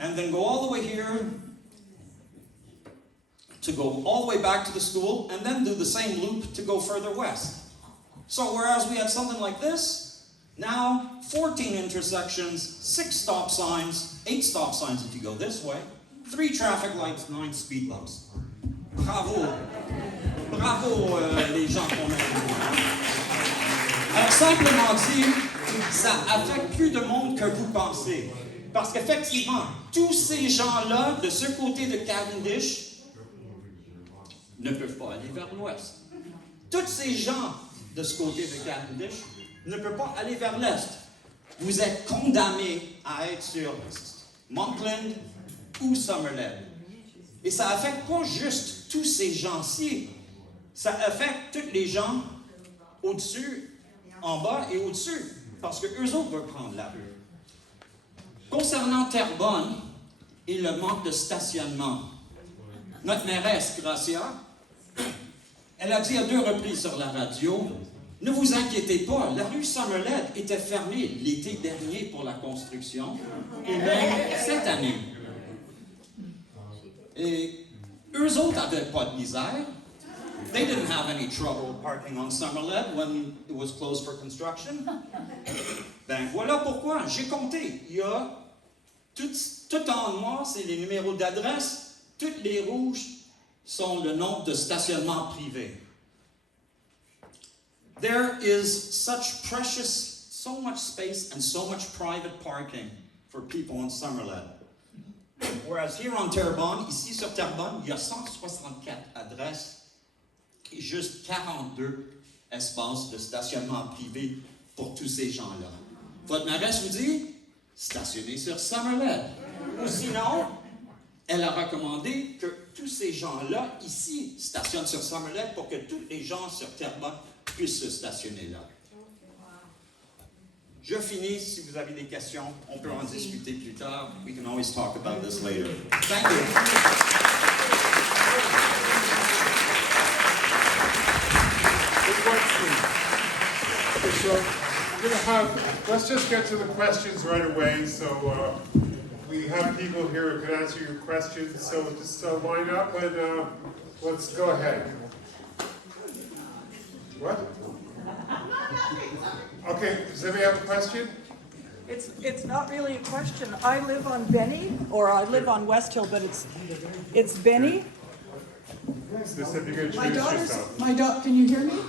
And then go all the way here, to go all the way back to the school, and then do the same loop to go further west. So whereas we had something like this, now 14 intersections, 6 stop signs, 8 stop signs if you go this way, 3 traffic lights, 9 speed bumps. Bravo! Bravo les gens qu'on a. Alors simplement dit, ça affecte plus de monde que vous pensez. Parce qu'effectivement, tous ces gens-là, de ce côté de Cavendish, ne peuvent pas aller vers l'ouest. Tous ces gens de ce côté de Cavendish ne peuvent pas aller vers l'est. Vous êtes condamnés à être sur Monkland ou Summerled. Et ça affecte pas juste tous ces gens-ci, ça affecte tous les gens au-dessus, en bas et au-dessus, parce que eux autres veulent prendre la rue. Concernant Terrebone et le manque de stationnement, notre mairesse, Gracia, elle a dit à 2 reprises sur la radio, ne vous inquiétez pas, la rue Summerled était fermée l'été dernier pour la construction, et même cette année. Et eux autres n'avaient pas de misère. They didn't have any trouble parking on Summerled when it was closed for construction. Ben voilà pourquoi, j'ai compté. Il y a tout en noir, c'est les numéros d'adresse. Toutes les rouges sont le nombre de stationnements privés. There is so much space and so much private parking for people in Summerled. Whereas here on Terrebone, ici sur Terrebone, il y a 164 adresses et juste 42 espaces de stationnement privé pour tous ces gens-là. Votre mairesse vous dit, stationnez sur Summerled. Ou sinon, elle a recommandé que tous ces gens-là, ici, stationnent sur Summerled pour que tous les gens sur Terrebone puissent se stationner là. Je finis. Si vous avez des questions, on peut en discuter plus tard. We can always talk about this later. Thank you. So we're going to have, let's just get to the questions right away. So we have people here who can answer your questions. So just line up and let's go ahead. What? Okay, does anybody have a question? It's not really a question. I live on Benny, or I live on West Hill, but it's Benny. My daughter's, can you hear me?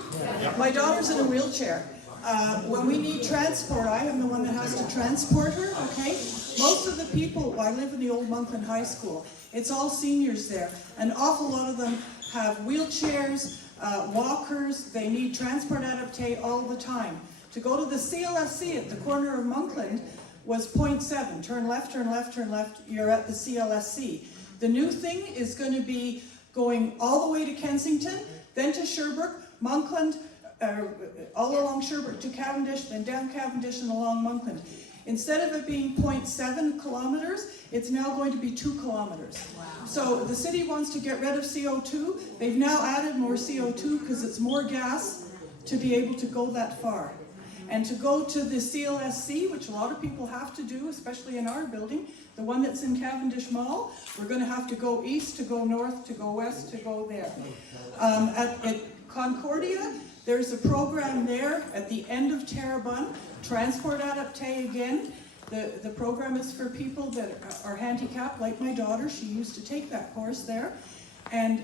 My daughter's in a wheelchair. When we need transport, I am the one that has to transport her, okay? Most of the people, I live in the old Monkland High School. It's all seniors there. An awful lot of them have wheelchairs, walkers, they need transport adapté all the time. To go to the CLSC at the corner of Monkland was 0.7. Turn left, turn left, turn left, you're at the CLSC. The new thing is going to be going all the way to Kensington, then to Sherbrooke, Monkland, all along Sherbrooke to Cavendish, then down Cavendish and along Monkland. Instead of it being 0.7 kilometers, it's now going to be 2 kilometers. Wow. So the city wants to get rid of CO2. They've now added more CO2 because it's more gas to be able to go that far. And to go to the CLSC, which a lot of people have to do, especially in our building, the one that's in Cavendish Mall, we're going to have to go east, to go north, to go west, to go there. At Concordia, There's a program there at the end of Terrebone, Transport Adapté again. The program is for people that are handicapped, like my daughter. She used to take that course there. And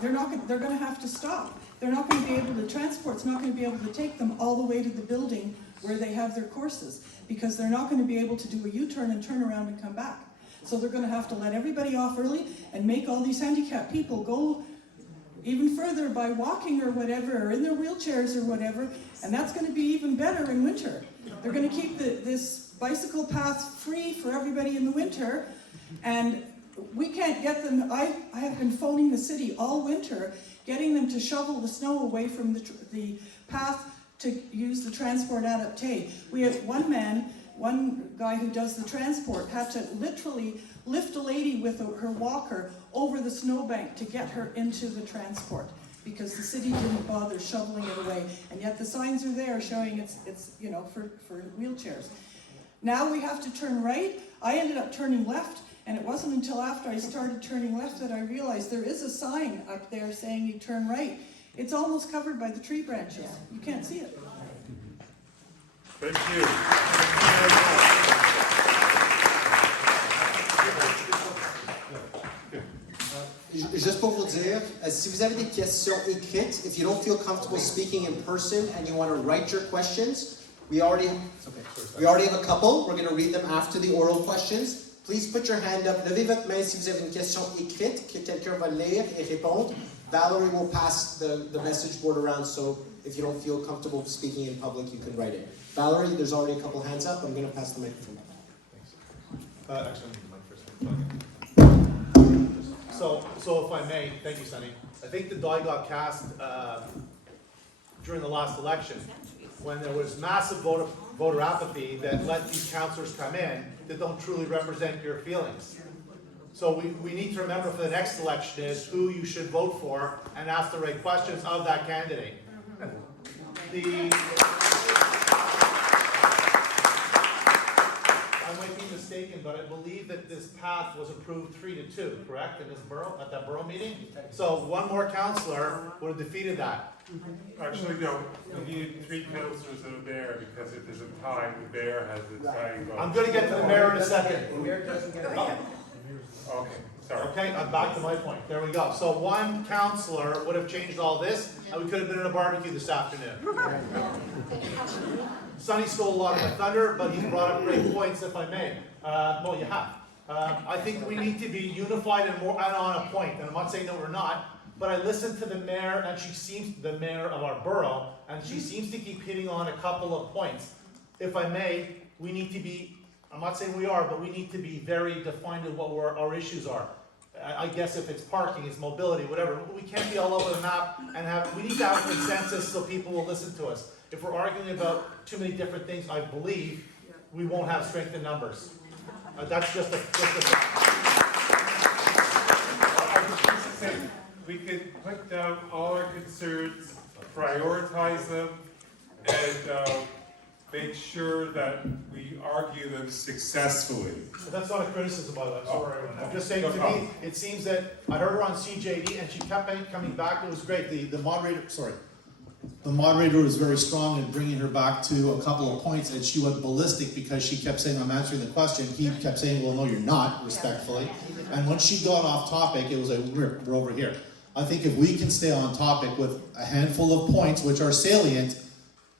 they're going to have to stop. They're not going to be able to, transport's not going to be able to take them all the way to the building where they have their courses, because they're not going to be able to do a U-turn and turn around and come back. So they're going to have to let everybody off early and make all these handicapped people go even further by walking or whatever, or in their wheelchairs or whatever, and that's going to be even better in winter. They're going to keep this bicycle path free for everybody in the winter, and we can't get them. I have been phoning the city all winter, getting them to shovel the snow away from the path to use the Transport Adapté. We had one guy who does the transport had to literally lift a lady with her walker over the snowbank to get her into the transport, because the city didn't bother shoveling it away, and yet the signs are there showing it's you know, for wheelchairs. Now we have to turn right. I ended up turning left, and it wasn't until after I started turning left that I realized there is a sign up there saying you turn right. It's almost covered by the tree branches. You can't see it. Thank you. Juste pour vous dire, si vous avez des questions écrites, if you don't feel comfortable speaking in person and you want to write your questions, we already have a couple. We're going to read them after the oral questions. Please put your hand up. Levez votre main si vous avez une question écrite que quelqu'un va lire et répondre. Valerie will pass the message board around, so if you don't feel comfortable speaking in public, you can write it. Valerie, there's already a couple hands up. I'm going to pass the microphone. Actually, I need the mic first. So if I may, thank you, Sonny. I think the die got cast during the last election, when there was massive voter apathy that let these councillors come in that don't truly represent your feelings. So we need to remember for the next election is who you should vote for and ask the right questions of that candidate. I might be mistaken, but I believe that this path was approved 3-2, correct, in this borough, at that borough meeting? So one more councillor would have defeated that. Actually, no, we need 3 councillors that are there, because if there's a tie, the mayor has the tying vote. I'm gonna get to the mayor in a second. The mayor doesn't get it. Okay, sorry. Okay, I'm back to my point. There we go. So one councillor would have changed all this, and we could have been at a barbecue this afternoon. Sonny stole a lot of my thunder, but he's brought up great points, if I may. Well, you have. I think we need to be unified and on a point, and I'm not saying that we're not, but I listened to the mayor, and the mayor of our borough, and she seems to keep hitting on a couple of points. If I may, we need to be, I'm not saying we are, but we need to be very defined in what our issues are. I guess if it's parking, it's mobility, whatever. We can't be all over the map and we need to have a consensus so people will listen to us. If we're arguing about too many different things, I believe we won't have strength in numbers. That's just a We could put down all our concerns, prioritize them, and make sure that we argue them successfully. That's not a criticism, by the way. I'm sorry. I'm just saying, to me, it seems that I heard her on CJD and she kept coming back. It was great. The moderator was very strong in bringing her back to a couple of points, and she went ballistic because she kept saying, I'm answering the question. He kept saying, well, no, you're not, respectfully. And when she got off topic, it was like, we're over here. I think if we can stay on topic with a handful of points which are salient,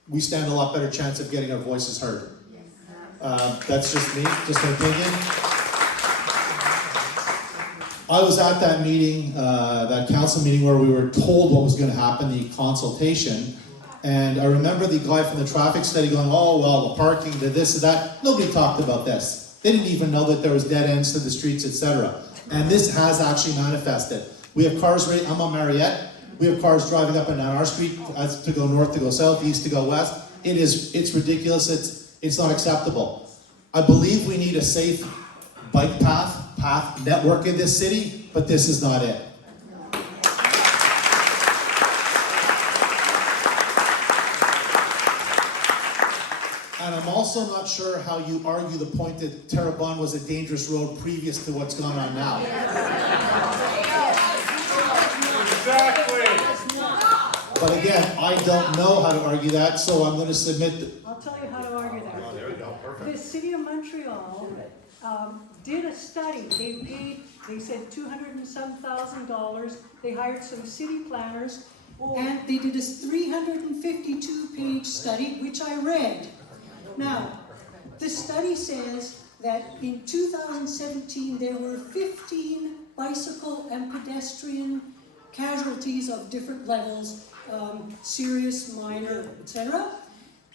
we stand a lot better chance of getting our voices heard. That's just me, just an opinion. I was at that meeting, that council meeting where we were told what was going to happen, the consultation, and I remember the guy from the traffic study going, oh, well, the parking, the this, and that. Nobody talked about this. They didn't even know that there was dead ends to the streets, etc. And this has actually manifested. We have cars, I'm on Mariette, we have cars driving up and down our street to go north, to go south, east, to go west. It's ridiculous, it's not acceptable. I believe we need a safe bike path network in this city, but this is not it. And I'm also not sure how you argue the point that Terrebone was a dangerous road previous to what's gone on now. Exactly. But again, I don't know how to argue that, so I'm gonna submit. I'll tell you how to argue that. Oh, there we go, perfect. The city of Montreal did a study. They said $200 and some thousand. They hired some city planners, and they did a 352-page study, which I read. Now, the study says that in 2017 there were 15 bicycle and pedestrian casualties of different levels, serious, minor, etc.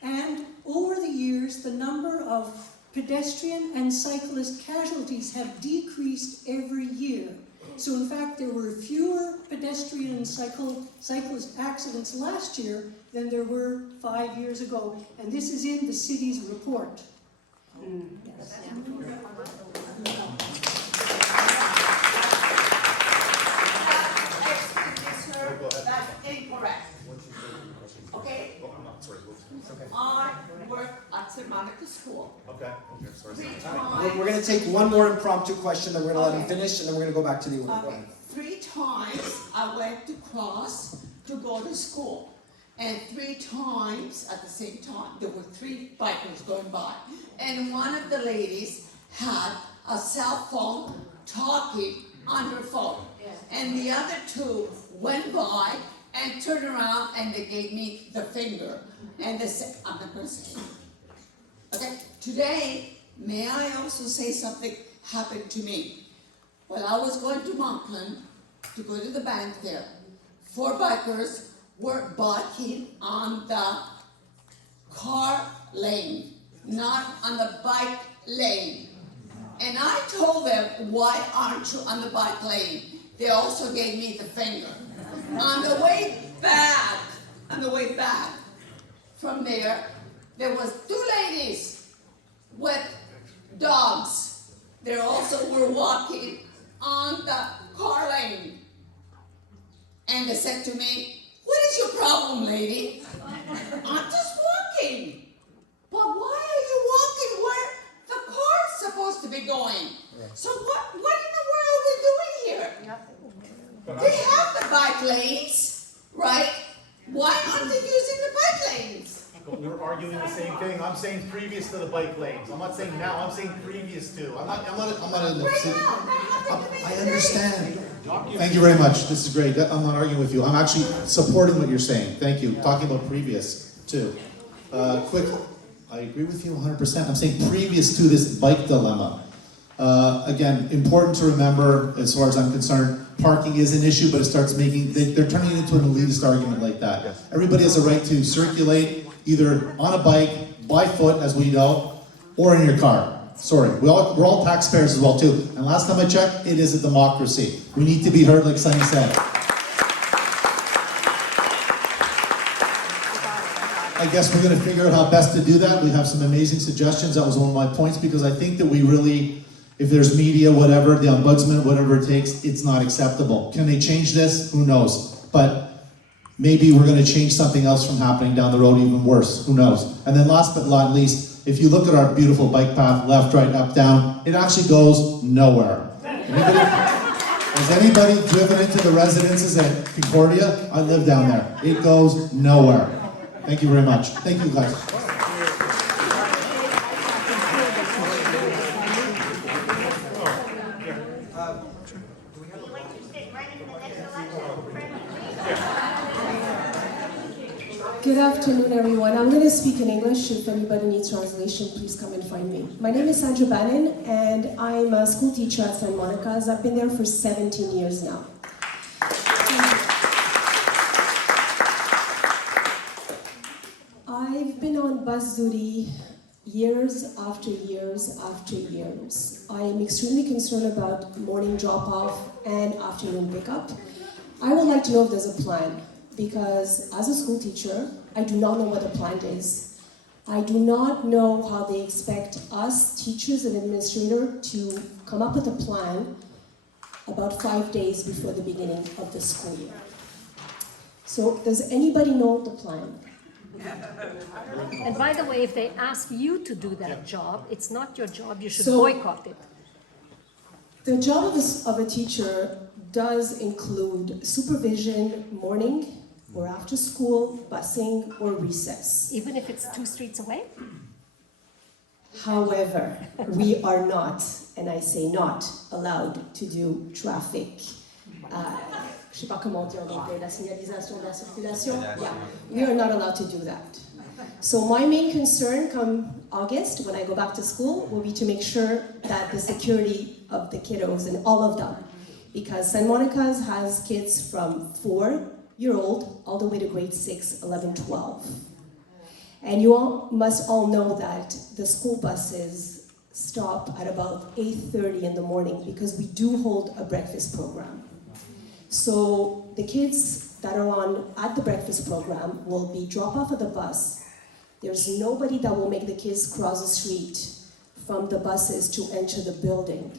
And over the years, the number of pedestrian and cyclist casualties have decreased every year. So in fact, there were fewer pedestrian and cyclist accidents last year than there were 5 years ago. And this is in the city's report. Yes. That's incorrect. Okay? I work at St. Monica School. Okay. 3 times. We're gonna take one more impromptu question, then we're gonna let him finish, and then we're gonna go back to the order. Okay. 3 times I went to cross to go to school. And 3 times at the same time, there were 3 bikers going by. And one of the ladies had a cell phone talking on her phone. And the other 2 went by and turned around and they gave me the finger. And they said, I'm not going to say it. Okay, today, may I also say something happened to me? While I was going to Moncton to go to the bank there, 4 bikers were biking on the car lane, not on the bike lane. And I told them, why aren't you on the bike lane? They also gave me the finger. On the way back from there was 2 ladies with dogs. They also were walking on the car lane. And they said to me, what is your problem, lady? I'm just walking. But why are you walking where the car's supposed to be going? So what in the world are we doing here? They have the bike lanes, right? Why aren't they using the bike lanes? But we're arguing the same thing. I'm saying previous to the bike lanes. I'm not saying now, I'm saying previous to. I'm not in the Right now, I understand. Thank you very much. This is great. I'm not arguing with you. I'm actually supporting what you're saying. Thank you. Talking about previous too. Quick, I agree with you 100%. I'm saying previous to this bike dilemma. Again, important to remember, as far as I'm concerned, parking is an issue, but it starts making, they're turning it into an elitist argument like that. Yes. Everybody has a right to circulate either on a bike, by foot, as we know, or in your car. Sorry, we're all taxpayers as well too. And last time I checked, it is a democracy. We need to be heard, like Sunny said. I guess we're going to figure out how best to do that. We have some amazing suggestions. That was one of my points, because I think that we really, if there's media, whatever, the ombudsman, whatever it takes, it's not acceptable. Can they change this? Who knows? But maybe we're going to change something else from happening down the road, even worse. Who knows? And then last but not least, if you look at our beautiful bike path, left, right, up, down, it actually goes nowhere. Has anybody driven into the residences at Concordia? I live down there. It goes nowhere. Thank you very much. Thank you, guys. Good afternoon, everyone. I'm going to speak in English. If anybody needs translation, please come and find me. My name is Sandra Bannon, and I'm a school teacher at St. Monica's. I've been there for 17 years now. I've been on bus duty years after years after years. I am extremely concerned about morning drop-off and afternoon pickup. I would like to know if there's a plan, because as a school teacher, I do not know what the plan is. I do not know how they expect us, teachers and administrators, to come up with a plan about 5 days before the beginning of the school year. So, does anybody know the plan? And by the way, if they ask you to do that job, it's not your job, you should So, boycott it. The job of a teacher does include supervision morning, or after school, busing, or recess. Even if it's 2 streets away? However, we are not, and I say not, allowed to do traffic. Je sais pas comment dire, donc la signalisation de la circulation. Yeah, we are not allowed to do that. So my main concern come August, when I go back to school, will be to make sure that the security of the kiddos and all of them, because San Monica's has kids from 4-year-old all the way to grade 6, 11, 12. And you all must all know that the school buses stop at about 8:30 in the morning because we do hold a breakfast program. So the kids that are at the breakfast program will be dropped off at the bus. There's nobody that will make the kids cross the street from the buses to enter the building.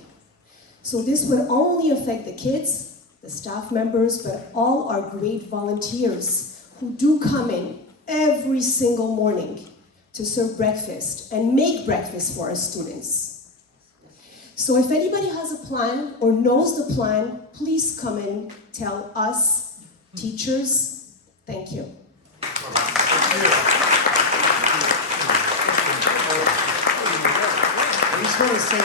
So this will only affect the kids, the staff members, but all our great volunteers who do come in every single morning to serve breakfast and make breakfast for our students. So if anybody has a plan or knows the plan, please come and tell us, teachers. Thank you. I just want to say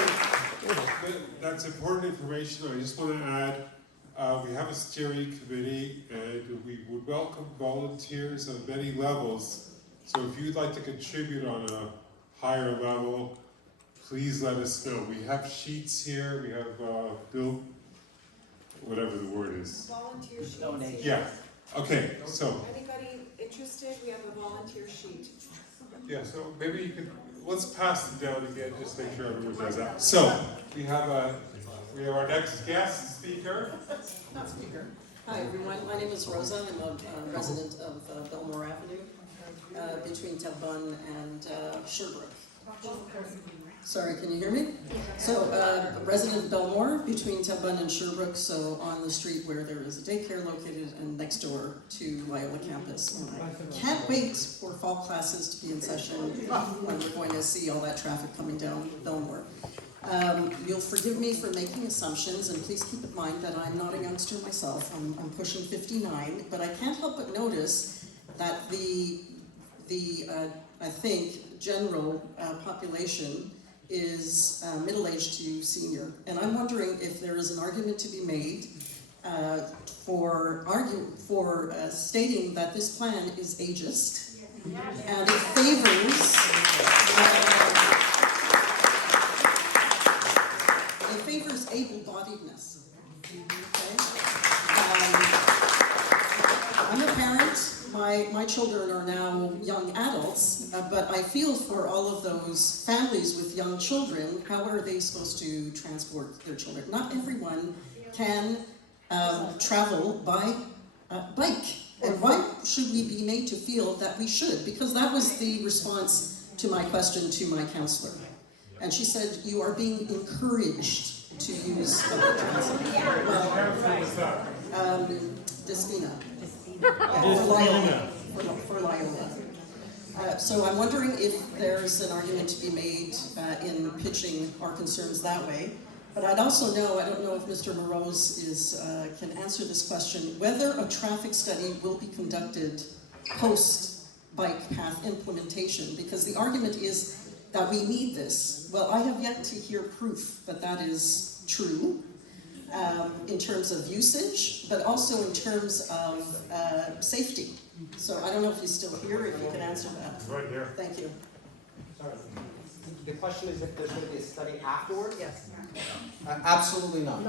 that's important information. I just want to add, we have a steering committee and we would welcome volunteers on many levels. So if you'd like to contribute on a higher level, please let us know. We have sheets here, we have Bill, whatever the word is. Volunteer sheet. Donate. Yeah, okay, so. Anybody interested, we have a volunteer sheet. Yeah, so maybe you could, let's pass it down again, just make sure everyone does that. So, we have our next guest speaker. Not speaker. Hi everyone, my name is Rosa. I'm a resident of Belmore Avenue, between Terrebone and Sherbrooke. Sorry, can you hear me? So, resident of Belmore, between Terrebone and Sherbrooke, so on the street where there is a daycare located and next door to Loyola campus. And I can't wait for fall classes to be in session when we're going to see all that traffic coming down Belmore. You'll forgive me for making assumptions, and please keep in mind that I'm not a youngster myself. I'm pushing 59, but I can't help but notice that the I think, general population is middle-aged to senior. And I'm wondering if there is an argument to be made for stating that this plan is ageist, and it favors able-bodiedness. Okay? I'm a parent. My children are now young adults, but I feel for all of those families with young children. How are they supposed to transport their children? Not everyone can travel by bike. And why should we be made to feel that we should? Because that was the response to my question to my counselor. And she said, you are being encouraged to use public transit. Well, Despina. For Loyola. So I'm wondering if there's an argument to be made in pitching our concerns that way. But I'd also know, I don't know if Mr. Morose can answer this question, whether a traffic study will be conducted post-bike path implementation, because the argument is that we need this. Well, I have yet to hear proof that that is true. In terms of usage, but also in terms of safety. So I don't know if he's still here, if you can answer that. Right here. Thank you. Sorry. The question is if there's going to be a study afterwards? Yes. Absolutely not.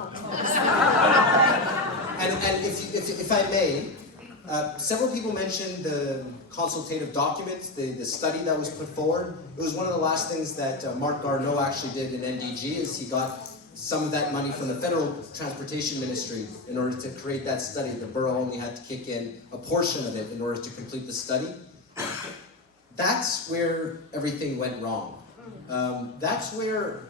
And if I may, several people mentioned the consultative documents, the study that was put forward. It was one of the last things that Marc Garneau actually did in NDG, is he got some of that money from the Federal Transportation Ministry in order to create that study. The borough only had to kick in a portion of it in order to complete the study. That's where everything went wrong. That's where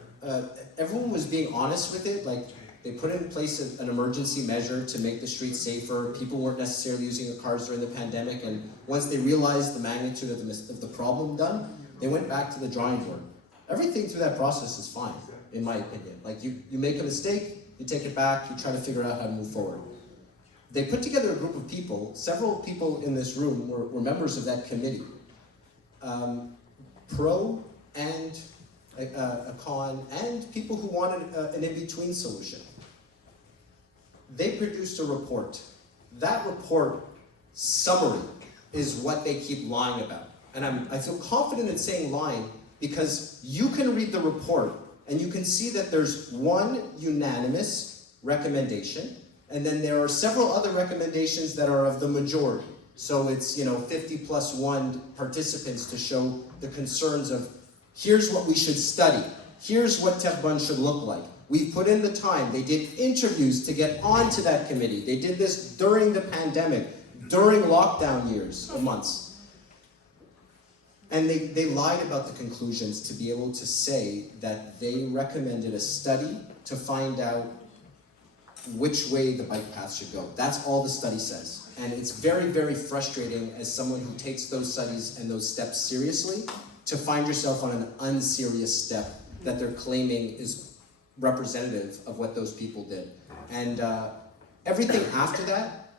everyone was being honest with it. Like, they put in place an emergency measure to make the streets safer. People weren't necessarily using their cars during the pandemic, and once they realized the magnitude of the problem done, they went back to the drawing board. Everything through that process is fine, in my opinion. Like, you make a mistake, you take it back, you try to figure out how to move forward. they put together a group of people, several people in this room were members of that committee, pro and a con, and people who wanted an in-between solution. They produced a report. That report summary is what they keep lying about. And I feel confident in saying lying because you can read the report and you can see that there's one unanimous recommendation, and then there are several other recommendations that are of the majority. So it's 50+1 participants to show the concerns of here's what we should study, here's what Terrebone should look like. We put in the time. They did interviews to get onto that committee. They did this during the pandemic, during lockdown years, months. And they lied about the conclusions to be able to say that they recommended a study to find out which way the bike path should go. That's all the study says. And it's very, very frustrating as someone who takes those studies and those steps seriously to find yourself on an unserious step that they're claiming is representative of what those people did. And everything after that,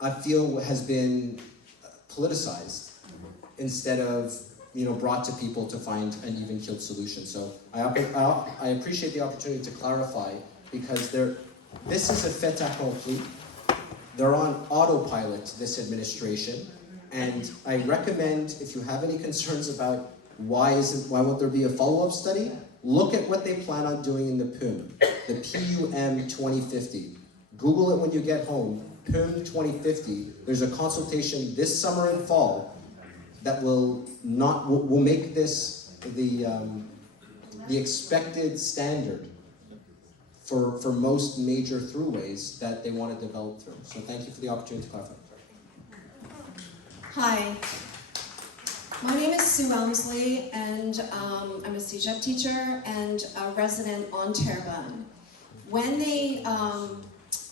I feel, has been politicized instead of brought to people to find an even-keeled solution. So I appreciate the opportunity to clarify, because this is a fait accompli. They're on autopilot, this administration, and I recommend, if you have any concerns about why won't there be a follow-up study, look at what they plan on doing in the PUM, the PUM 2050. Google it when you get home, PUM 2050. There's a consultation this summer and fall that will make this the expected standard for most major throughways that they want to develop through. So thank you for the opportunity to clarify. Hi, my name is Sue Elmsley, and I'm a CEGEP teacher and a resident on Terrebone. When they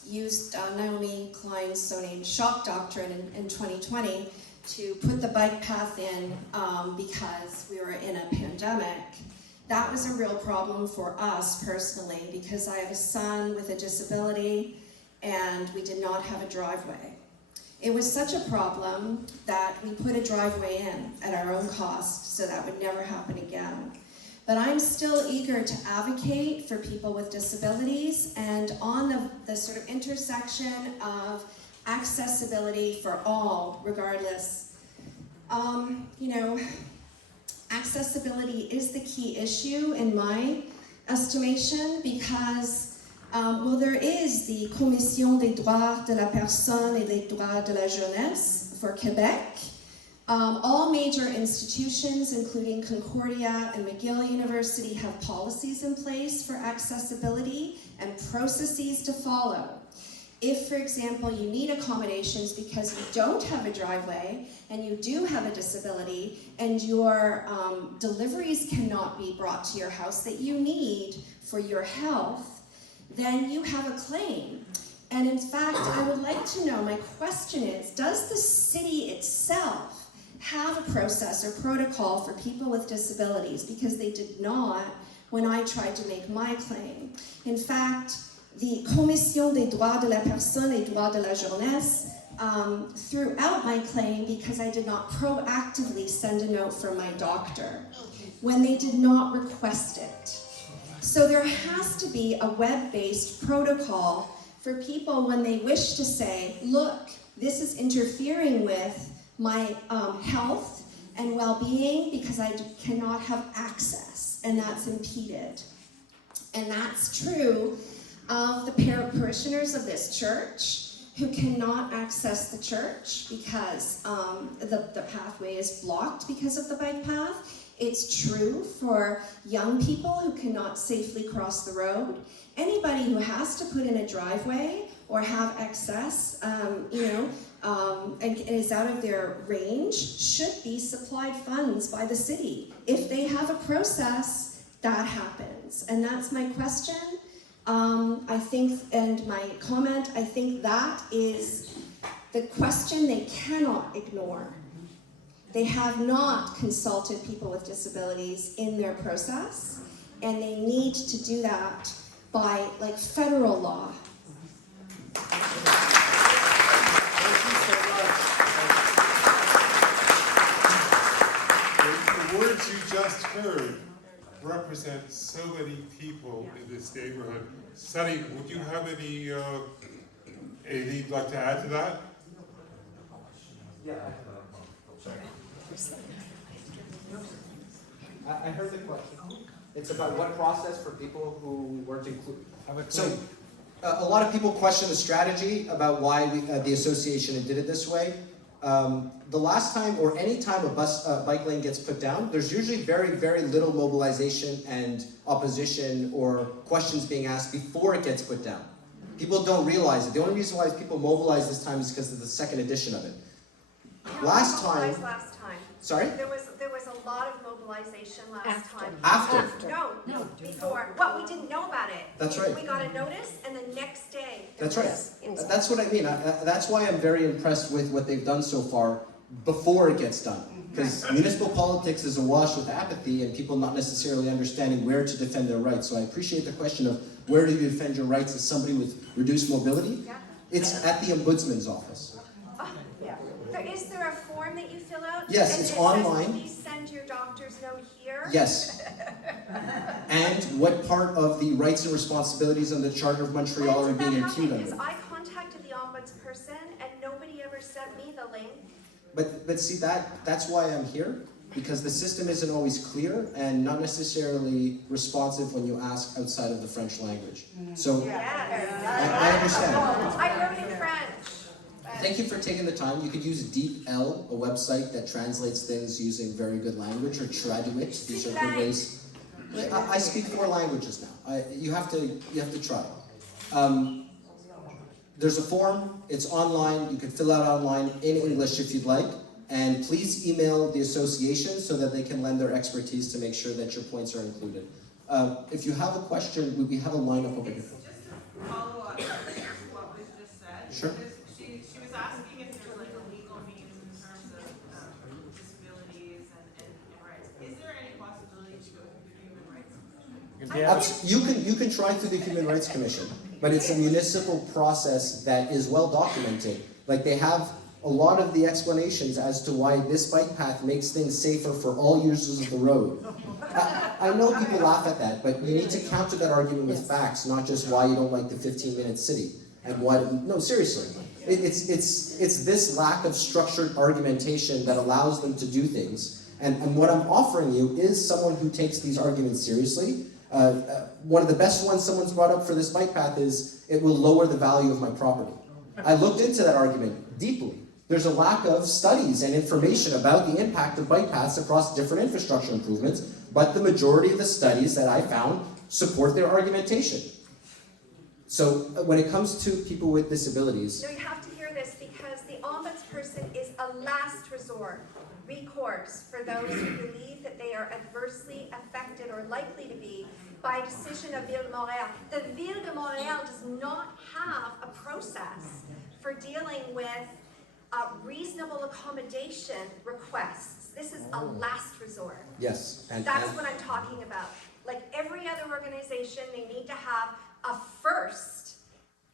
used Naomi Klein's so-named shock doctrine in 2020 to put the bike path in because we were in a pandemic, that was a real problem for us personally, because I have a son with a disability and we did not have a driveway. It was such a problem that we put a driveway in at our own cost, so that would never happen again. But I'm still eager to advocate for people with disabilities, and on the sort of intersection of accessibility for all, regardless. Accessibility is the key issue in my estimation, because there is the Commission des droits de la personne et des droits de la jeunesse for Quebec. All major institutions, including Concordia and McGill University, have policies in place for accessibility and processes to follow. If, for example, you need accommodations because you don't have a driveway and you do have a disability and your deliveries cannot be brought to your house that you need for your health, then you have a claim. And in fact, I would like to know, my question is, does the city itself have a process or protocol for people with disabilities? Because they did not when I tried to make my claim. In fact, the Commission des droits de la personne et droits de la jeunesse threw out my claim because I did not proactively send a note from my doctor when they did not request it. So there has to be a web-based protocol for people when they wish to say, look, this is interfering with my health and well-being because I cannot have access, and that's impeded. And that's true of the parishioners of this church who cannot access the church because the pathway is blocked because of the bike path. It's true for young people who cannot safely cross the road. Anybody who has to put in a driveway or have access, and is out of their range should be supplied funds by the city. If they have a process, that happens. And that's my question. I think, and my comment, I think that is the question they cannot ignore. They have not consulted people with disabilities in their process, and they need to do that by, federal law. just heard represents so many people in this neighborhood. Sonny, would you have anything you'd like to add to that? Yeah. I heard the question. It's about what process for people who weren't included. So, a lot of people question the strategy about why the association did it this way. The last time or any time a bike lane gets put down, there's usually very, very little mobilization and opposition or questions being asked before it gets put down. People don't realize it. The only reason why people mobilize this time is because of the second edition of it. Last time. Sorry? There was a lot of mobilization last time. After? No, before. Well, we didn't know about it. That's right. We got a notice, and the next day. That's right. That's what I mean. That's why I'm very impressed with what they've done so far before it gets done. Because municipal politics is awash with apathy and people not necessarily understanding where to defend their rights. So I appreciate the question of where do you defend your rights as somebody with reduced mobility? It's at the Ombudsman's office. Is there a form that you fill out? Yes, it's online. Please send your doctor's note here. Yes. And what part of the rights and responsibilities of the Charter of Montreal are being impugned under? Because I contacted the ombudsperson and nobody ever sent me the link. But see, that's why I'm here, because the system isn't always clear and not necessarily responsive when you ask outside of the French language. So I understand. I wrote in French. Thank you for taking the time. You could use DeepL, a website that translates things using very good language, or Traduit. These are good ways. I speak 4 languages now. You have to try. There's a form. It's online. You can fill out online in English if you'd like. And please email the association so that they can lend their expertise to make sure that your points are included. If you have a question, we have a lineup over here. Just to follow up what was just said. Sure. She was asking if there's like a legal means in terms of disabilities and rights. Is there any possibility to go through the Human Rights Commission? You can try through the Human Rights Commission, but it's a municipal process that is well documented. Like they have a lot of the explanations as to why this bike path makes things safer for all users of the road. I know people laugh at that, but you need to counter that argument with facts, not just why you don't like the 15-minute city. And why, no, seriously. It's this lack of structured argumentation that allows them to do things. And what I'm offering you is someone who takes these arguments seriously. One of the best ones someone's brought up for this bike path is, it will lower the value of my property. I looked into that argument deeply. There's a lack of studies and information about the impact of bike paths across different infrastructure improvements, but the majority of the studies that I found support their argumentation. So when it comes to people with disabilities... No, you have to hear this because the ombudsperson is a last resort, recourse for those who believe that they are adversely affected or likely to be by a decision of Ville de Montréal. The Ville de Montréal does not have a process for dealing with reasonable accommodation requests. This is a last resort. Yes. That's what I'm talking about. Like every other organization, they need to have a first.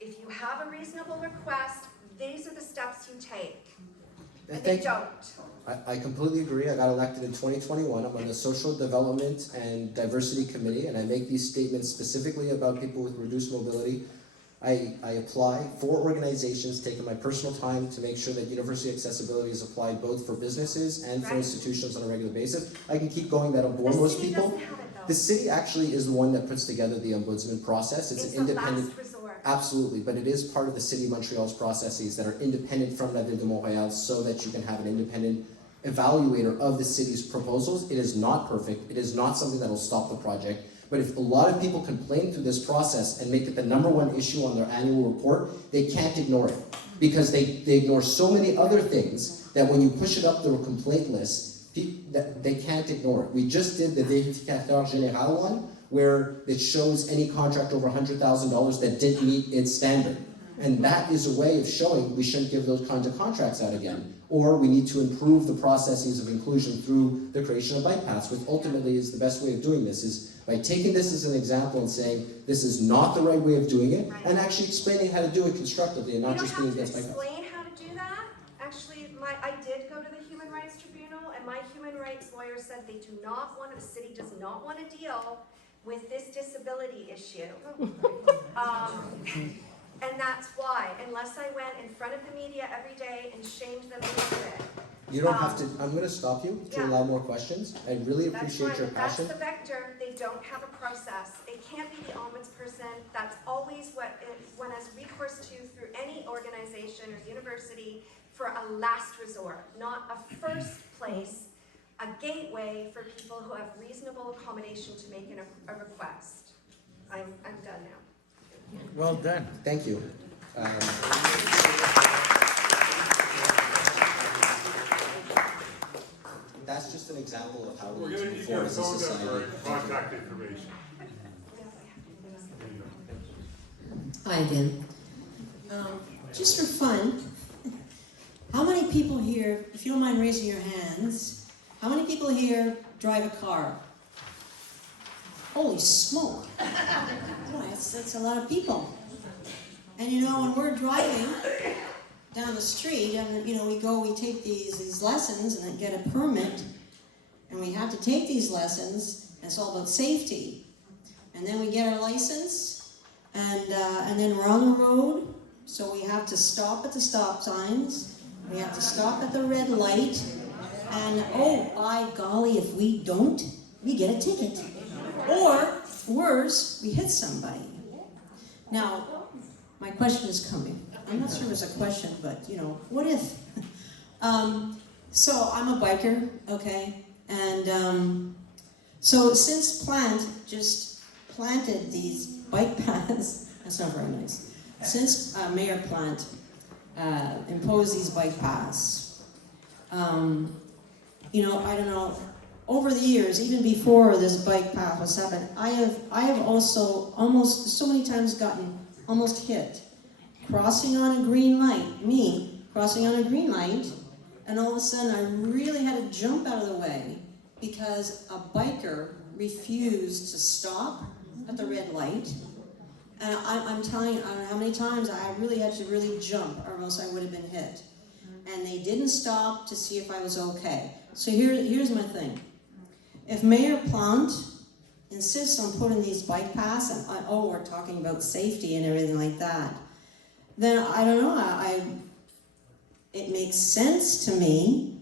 If you have a reasonable request, these are the steps you take. And they don't. I completely agree. I got elected in 2021. I'm on the Social Development and Diversity Committee, and I make these statements specifically about people with reduced mobility. I apply for organizations, taking my personal time to make sure that university accessibility is applied both for businesses and for institutions on a regular basis. I can keep going, that'll bore most people. The city actually is the one that puts together the ombudsman process. It's an independent... Last resort. Absolutely, but it is part of the City of Montreal's processes that are independent from la Ville de Montréal so that you can have an independent evaluator of the city's proposals. It is not perfect. It is not something that will stop the project. But if a lot of people complain through this process and make it the #1 issue on their annual report, they can't ignore it. Because they ignore so many other things that when you push it up their complaint list, they can't ignore it. We just did the Vérificateur Général one, where it shows any contract over $100,000 that didn't meet its standard. And that is a way of showing we shouldn't give those kinds of contracts out again. Or we need to improve the processes of inclusion through the creation of bike paths, which ultimately is the best way of doing this, is by taking this as an example and saying, this is not the right way of doing it, and actually explaining how to do it constructively and not just being against bike paths. You don't have to explain how to do that. Actually, I did go to the Human Rights Tribunal and that my human rights lawyer said they do not want, the city does not want to deal with this disability issue. And that's why, unless I went in front of the media every day and shamed them into it. You don't have to, I'm going to stop you to allow more questions. I really appreciate your passion. That's the vector. They don't have a process. It can't be the ombudsperson. That's always what one has recourse to through any organization or university for a last resort, not a first place, a gateway for people who have reasonable accommodation to make a request. I'm done now. Well done. Thank you. That's just an example of how we need to move forward as a society. Contact information. Hi again. Just for fun, how many people here, if you don't mind raising your hands, how many people here drive a car? Holy smoke. Boy, that's a lot of people. And you know, when we're driving down the street, and you know, we take these lessons and then get a permit, and we have to take these lessons, and it's all about safety. And then we get our license, and then we're on the road, so we have to stop at the stop signs, we have to stop at the red light, and oh, by golly, if we don't, we get a ticket. Or, worse, we hit somebody. Now, my question is coming. I'm not sure it's a question, but, you know, what if? So, I'm a biker, okay? And so, since Plant just planted these bike paths, that's not very nice. Since Mayor Plant imposed these bike paths, you know, I don't know, over the years, even before this bike path was happened, I have also almost so many times gotten almost hit. Crossing on a green light, me crossing on a green light, and all of a sudden I really had to jump out of the way because a biker refused to stop at the red light. And I'm telling you, I don't know how many times I really had to really jump or else I would have been hit. And they didn't stop to see if I was okay. So here's my thing. If Mayor Plant insists on putting these bike paths, and oh, we're talking about safety and everything like that, then I don't know, it makes sense to me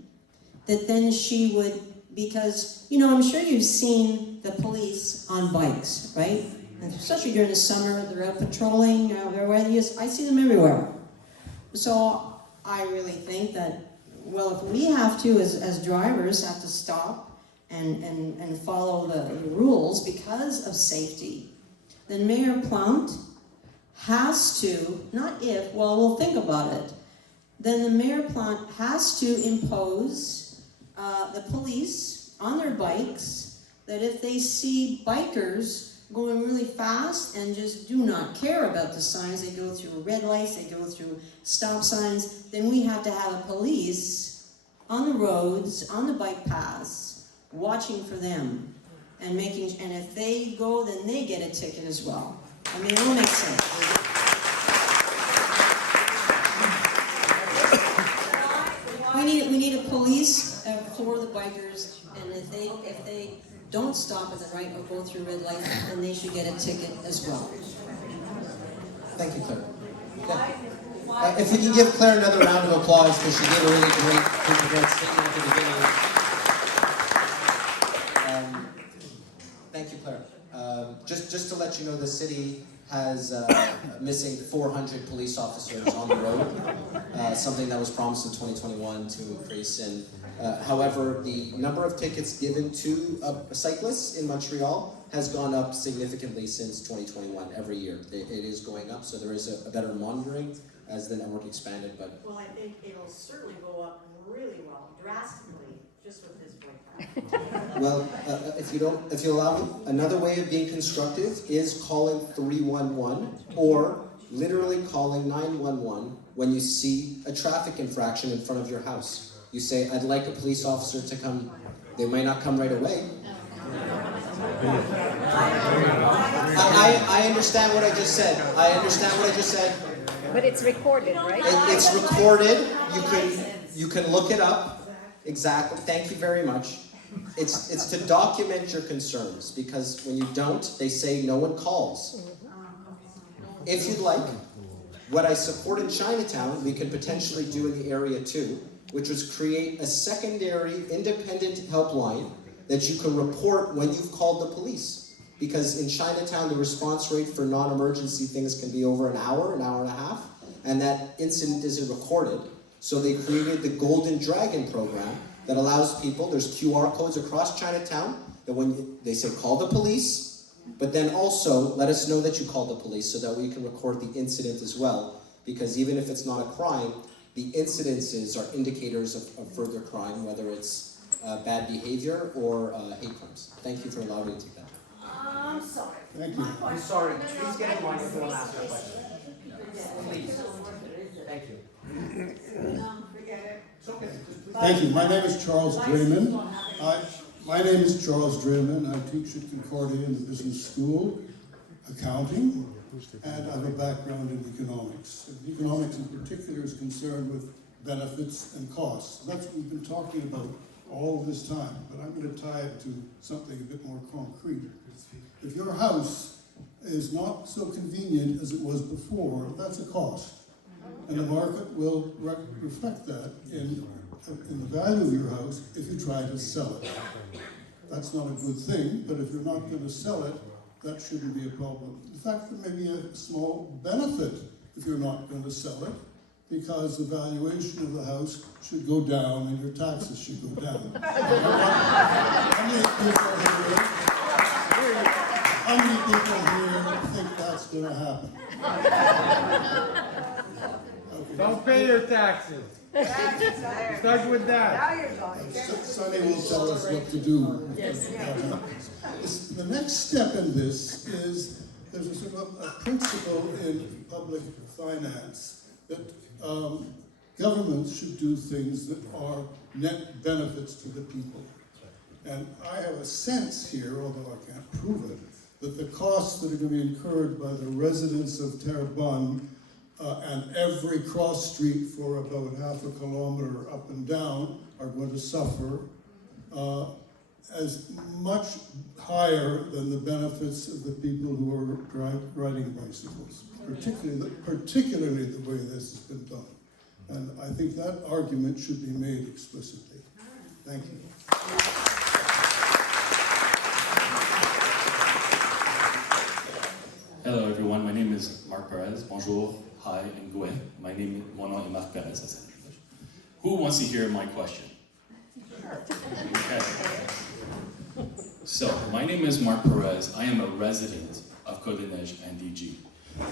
that then she would, because, you know, I'm sure you've seen the police on bikes, right? And especially during the summer, they're out patrolling, I see them everywhere. So I really think that, well, if we have to, as drivers, have to stop and follow the rules because of safety, then Mayor Plant has to, not if, well, we'll think about it, then the Mayor Plant has to impose the police on their bikes that if they see bikers going really fast and just do not care about the signs, they go through red lights, they go through stop signs, then we have to have a police on the roads, on the bike paths, watching for them and making, and if they go, then they get a ticket as well. I mean, it all makes sense. We need a police for the bikers, and if they don't stop at the right or go through red light, then they should get a ticket as well. Thank you, Claire. Yeah. If we can give Claire another round of applause because she gave a really great statement at the beginning. Thank you, Claire. Just to let you know, the city has missing 400 police officers on the road, something that was promised in 2021 to increase. And however, the number of tickets given to cyclists in Montreal has gone up significantly since 2021. Every year, it is going up. So there is a better monitoring as the network expanded. But well, I think it'll certainly go up really well, drastically, just with this point. Well, if you allow me, another way of being constructive is calling 311 or literally calling 911 when you see a traffic infraction in front of your house. You say, I'd like a police officer to come. They might not come right away. I understand what I just said. But it's recorded, right? It's recorded. You can look it up. Exactly. Thank you very much. It's to document your concerns, because when you don't, they say no one calls. If you'd like, what I support in Chinatown, we could potentially do in the area too, which was create a secondary independent helpline that you can report when you've called the police. Because in Chinatown, the response rate for non-emergency things can be over an hour and a half, and that incident isn't recorded. So they created the Golden Dragon program that allows people, there's QR codes across Chinatown, that when they say call the police, but then also let us know that you called the police so that we can record the incident as well. Because even if it's not a crime, the incidences are indicators of further crime, whether it's bad behavior or hate crimes. Thank you for allowing me to do that. I'm sorry. Thank you. I'm sorry, please get in line if you want to ask a question. Please. Thank you. Thank you. My name is Charles Drayman. I teach at Concordia in the business school, accounting, and I have a background in economics. And economics in particular is concerned with benefits and costs. That's what we've been talking about all this time, but I'm going to tie it to something a bit more concrete. If your house is not so convenient as it was before, that's a cost. And the market will reflect that in the value of your house if you try to sell it. That's not a good thing, but if you're not going to sell it, that shouldn't be a problem. In fact, there may be a small benefit if you're not going to sell it, because the valuation of the house should go down and your taxes should go down. How many people here think that's going to happen? Okay. Don't pay your taxes. Start with that. Now you're talking. Sonny will tell us what to do. Yes. The next step in this is there's a sort of a principle in public finance that governments should do things that are net benefits to the people. And I have a sense here, although I can't prove it, that the costs that are going to be incurred by the residents of Terrebone and every cross street for about half a kilometer up and down are going to suffer as much higher than the benefits of the people who are riding bicycles, particularly the way this has been done. And I think that argument should be made explicitly. Thank you. Hello everyone, my name is Marc Perez. Bonjour, hi, and Gouet. Mon nom est Marc Perez, that's English. Who wants to hear my question? Okay. So, my name is Marc Perez. I am a resident of Côte-des-Neiges and DG.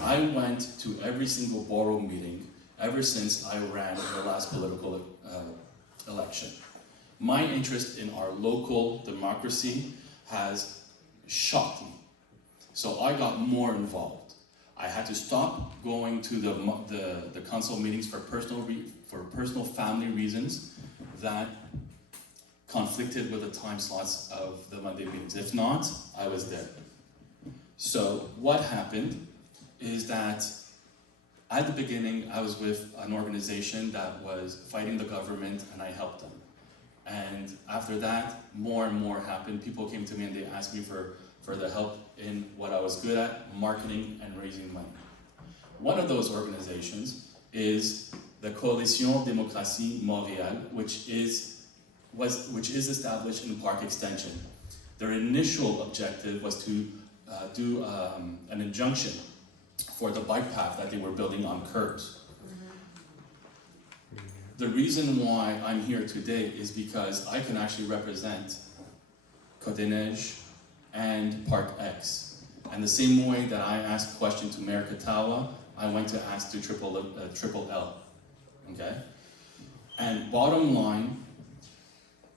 I went to every single borough meeting ever since I ran in the last political election. My interest in our local democracy has shocked me. So I got more involved. I had to stop going to the council meetings for personal family reasons that conflicted with the time slots of the Monday meetings. If not, I was there. So what happened is that at the beginning, I was with an organization that was fighting the government, and I helped them. And after that, more and more happened. People came to me and they asked me for the help in what I was good at, marketing and raising money. One of those organizations is the Coalition Démocratie Montréal, which is established in Park Extension. Their initial objective was to do an injunction for the bike path that they were building on curbs. The reason why I'm here today is because I can actually represent Côte-des-Neiges and Park X. And the same way that I asked a question to Mayor Katawa, I went to ask to Triple L. Okay? And bottom line,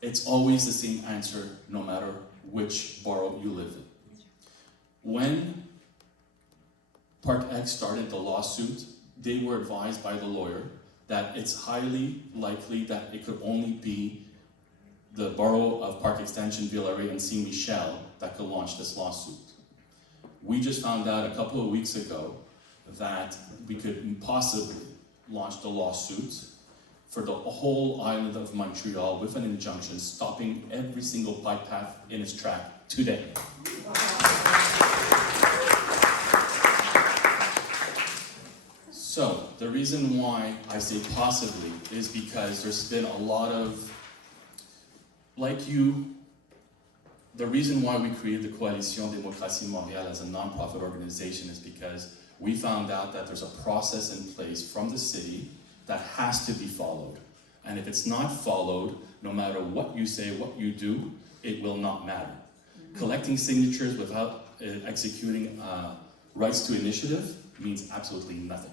it's always the same answer no matter which borough you live in. When Park X started the lawsuit, they were advised by the lawyer that it's highly likely that it could only be the borough of Park Extension, Villeray, and Saint-Michel that could launch this lawsuit. We just found out a couple of weeks ago that we could possibly launch the lawsuit for the whole island of Montreal with an injunction stopping every single bike path in its track today. So, the reason why I say possibly is because there's been a lot of, like you, the reason why we created the Coalition Démocratie Montréal as a non-profit organization is because we found out that there's a process in place from the city that has to be followed. And if it's not followed, no matter what you say, what you do, it will not matter. Collecting signatures without executing rights to initiative means absolutely nothing.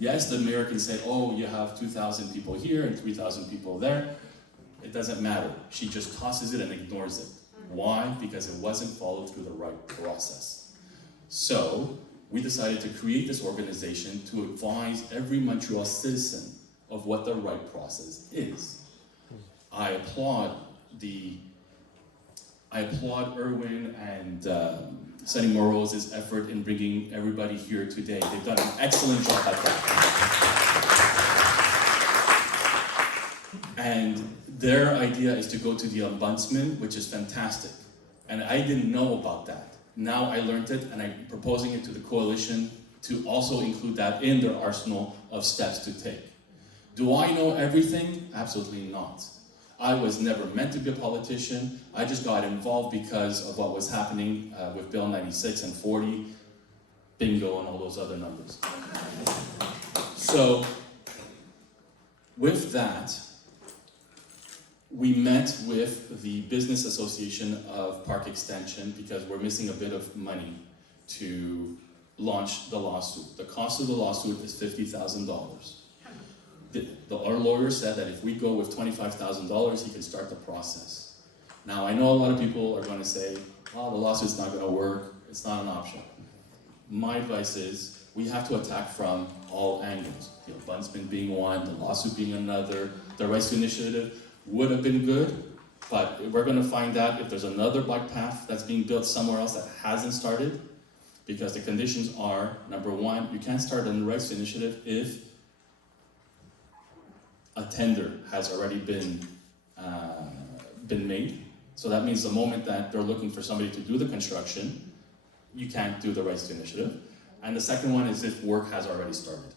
Yes, the mayor can say, oh, you have 2,000 people here and 3,000 people there. It doesn't matter. She just tosses it and ignores it. Why? Because it wasn't followed through the right process. So, we decided to create this organization to advise every Montreal citizen of what the right process is. I applaud Erwin and Sonny Morose's effort in bringing everybody here today. They've done an excellent job at that. And their idea is to go to the ombudsman, which is fantastic. And I didn't know about that. Now I learned it, and I'm proposing it to the coalition to also include that in their arsenal of steps to take. Do I know everything? Absolutely not. I was never meant to be a politician. I just got involved because of what was happening with Bill 96 and 40, bingo, and all those other numbers. So, with that, we met with the Business Association of Park Extension because we're missing a bit of money to launch the lawsuit. The cost of the lawsuit is $50,000. Our lawyer said that if we go with $25,000, he can start the process. Now, I know a lot of people are going to say, oh, the lawsuit's not going to work, it's not an option. My advice is, we have to attack from all angles. The ombudsman being one, the lawsuit being another, the rights to initiative would have been good, but we're going to find out if there's another bike path that's being built somewhere else that hasn't started, because the conditions are, number one, you can't start a rights to initiative if a tender has already been made. So that means the moment that they're looking for somebody to do the construction, you can't do the rights to initiative. And the second one is if work has already started.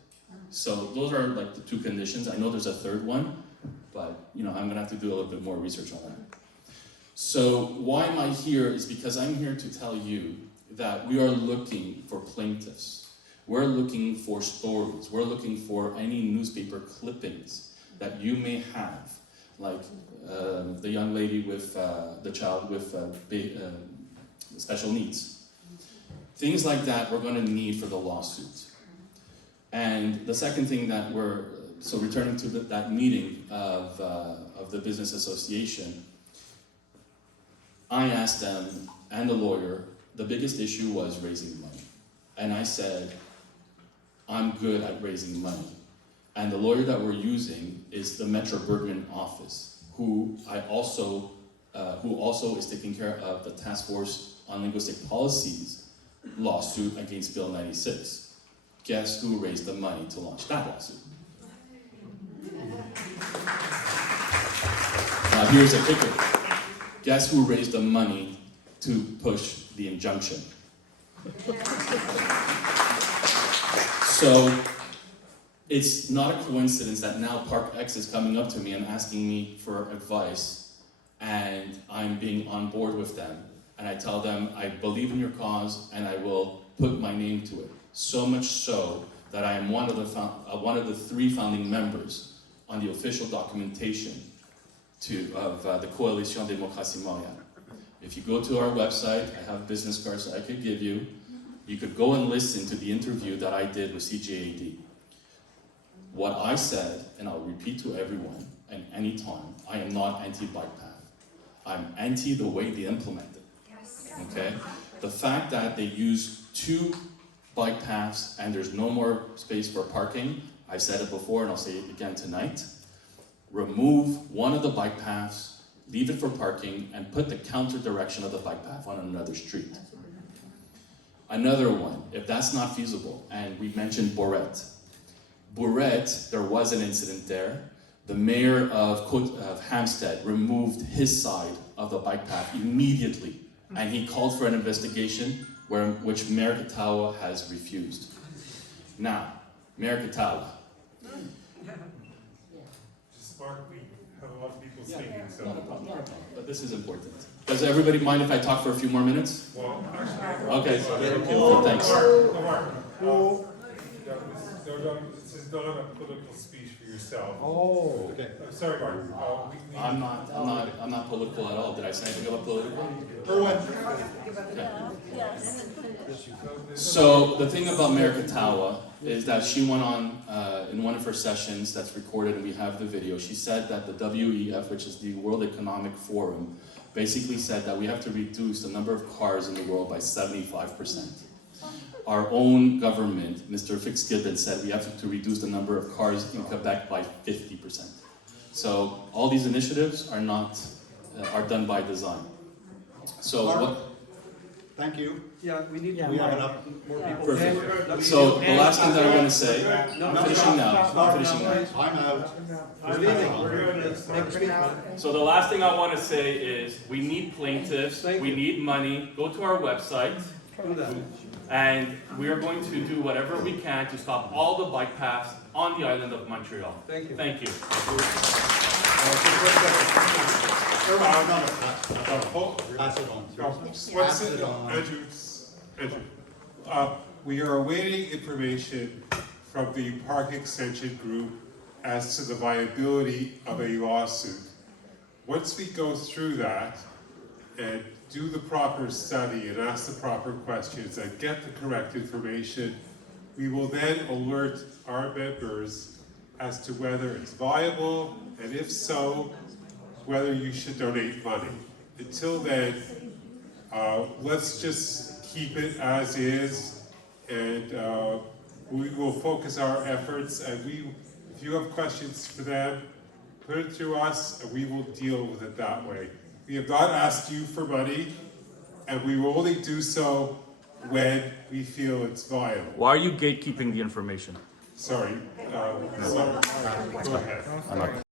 So those are like the two conditions. I know there's a third one, but I'm gonna have to do a little bit more research on that. So why am I here is because I'm here to tell you that we are looking for plaintiffs. We're looking for stories. We're looking for any newspaper clippings that you may have, like the young lady with the child with special needs. Things like that we're going to need for the lawsuit. And the second thing that so returning to that meeting of the Business Association, I asked them and the lawyer, the biggest issue was raising money. And I said, I'm good at raising money. And the lawyer that we're using is the Metro Bergman office, who also is taking care of the Task Force on Linguistic Policies lawsuit against Bill 96. Guess who raised the money to launch that lawsuit? Now here's a kicker. Guess who raised the money to push the injunction? So, it's not a coincidence that now Park X is coming up to me and asking me for advice, and I'm being on board with them. And I tell them, I believe in your cause, and I will put my name to it. So much so that I am one of the 3 founding members on the official documentation of the Coalition Démocratie Montréal. If you go to our website, I have business cards that I could give you. You could go and listen to the interview that I did with CJAD. What I said, and I'll repeat to everyone, and anytime, I am not anti-bike path. I'm anti the way they implement it. Yes. Okay? The fact that they use 2 bike paths and there's no more space for parking, I said it before and I'll say it again tonight. Remove one of the bike paths, leave it for parking, and put the counter direction of the bike path on another street. Another one, if that's not feasible, and we mentioned Bourrette. Bourrette, there was an incident there. The mayor of Hampstead removed his side of the bike path immediately, and he called for an investigation which Mayor Katawa has refused. Now, Mayor Katawa. Just Mark, we have a lot of people speaking, so. Not a problem, but this is important. Does everybody mind if I talk for a few more minutes? Well, actually. Okay, thanks. This is not a political speech for yourself. Oh, okay. Sorry, Mark. I'm not political at all. Did I say anything about political? So the thing about Mayor Katawa is that she went on in one of her sessions that's recorded, and we have the video. She said that the WEF, which is the World Economic Forum, basically said that we have to reduce the number of cars in the world by 75%. Our own government, Mr. Fitzgibbon, said we have to reduce the number of cars in Quebec by 50%. So all these initiatives are not are done by design. So what? Thank you. Yeah, we need we have enough more people. Perfect. So the last thing that I want to say, I'm finishing now. I'm out. We're leaving. So the last thing I want to say is we need plaintiffs, we need money. Go to our website. And we are going to do whatever we can to stop all the bike paths on the island of Montreal. Thank you. Thank you. Pass it on. What's it? Andrew, we are awaiting information from the Park Extension Group as to the viability of a lawsuit. Once we go through that and do the proper study and ask the proper questions and get the correct information, we will then alert our members as to whether it's viable, and if so, whether you should donate money. Until then, let's just keep it as is, and we will focus our efforts, and if you have questions for them, put it through us, and we will deal with it that way. We have not asked you for money, and we will only do so when we feel it's viable. Why are you gatekeeping the information? Sorry. Go ahead.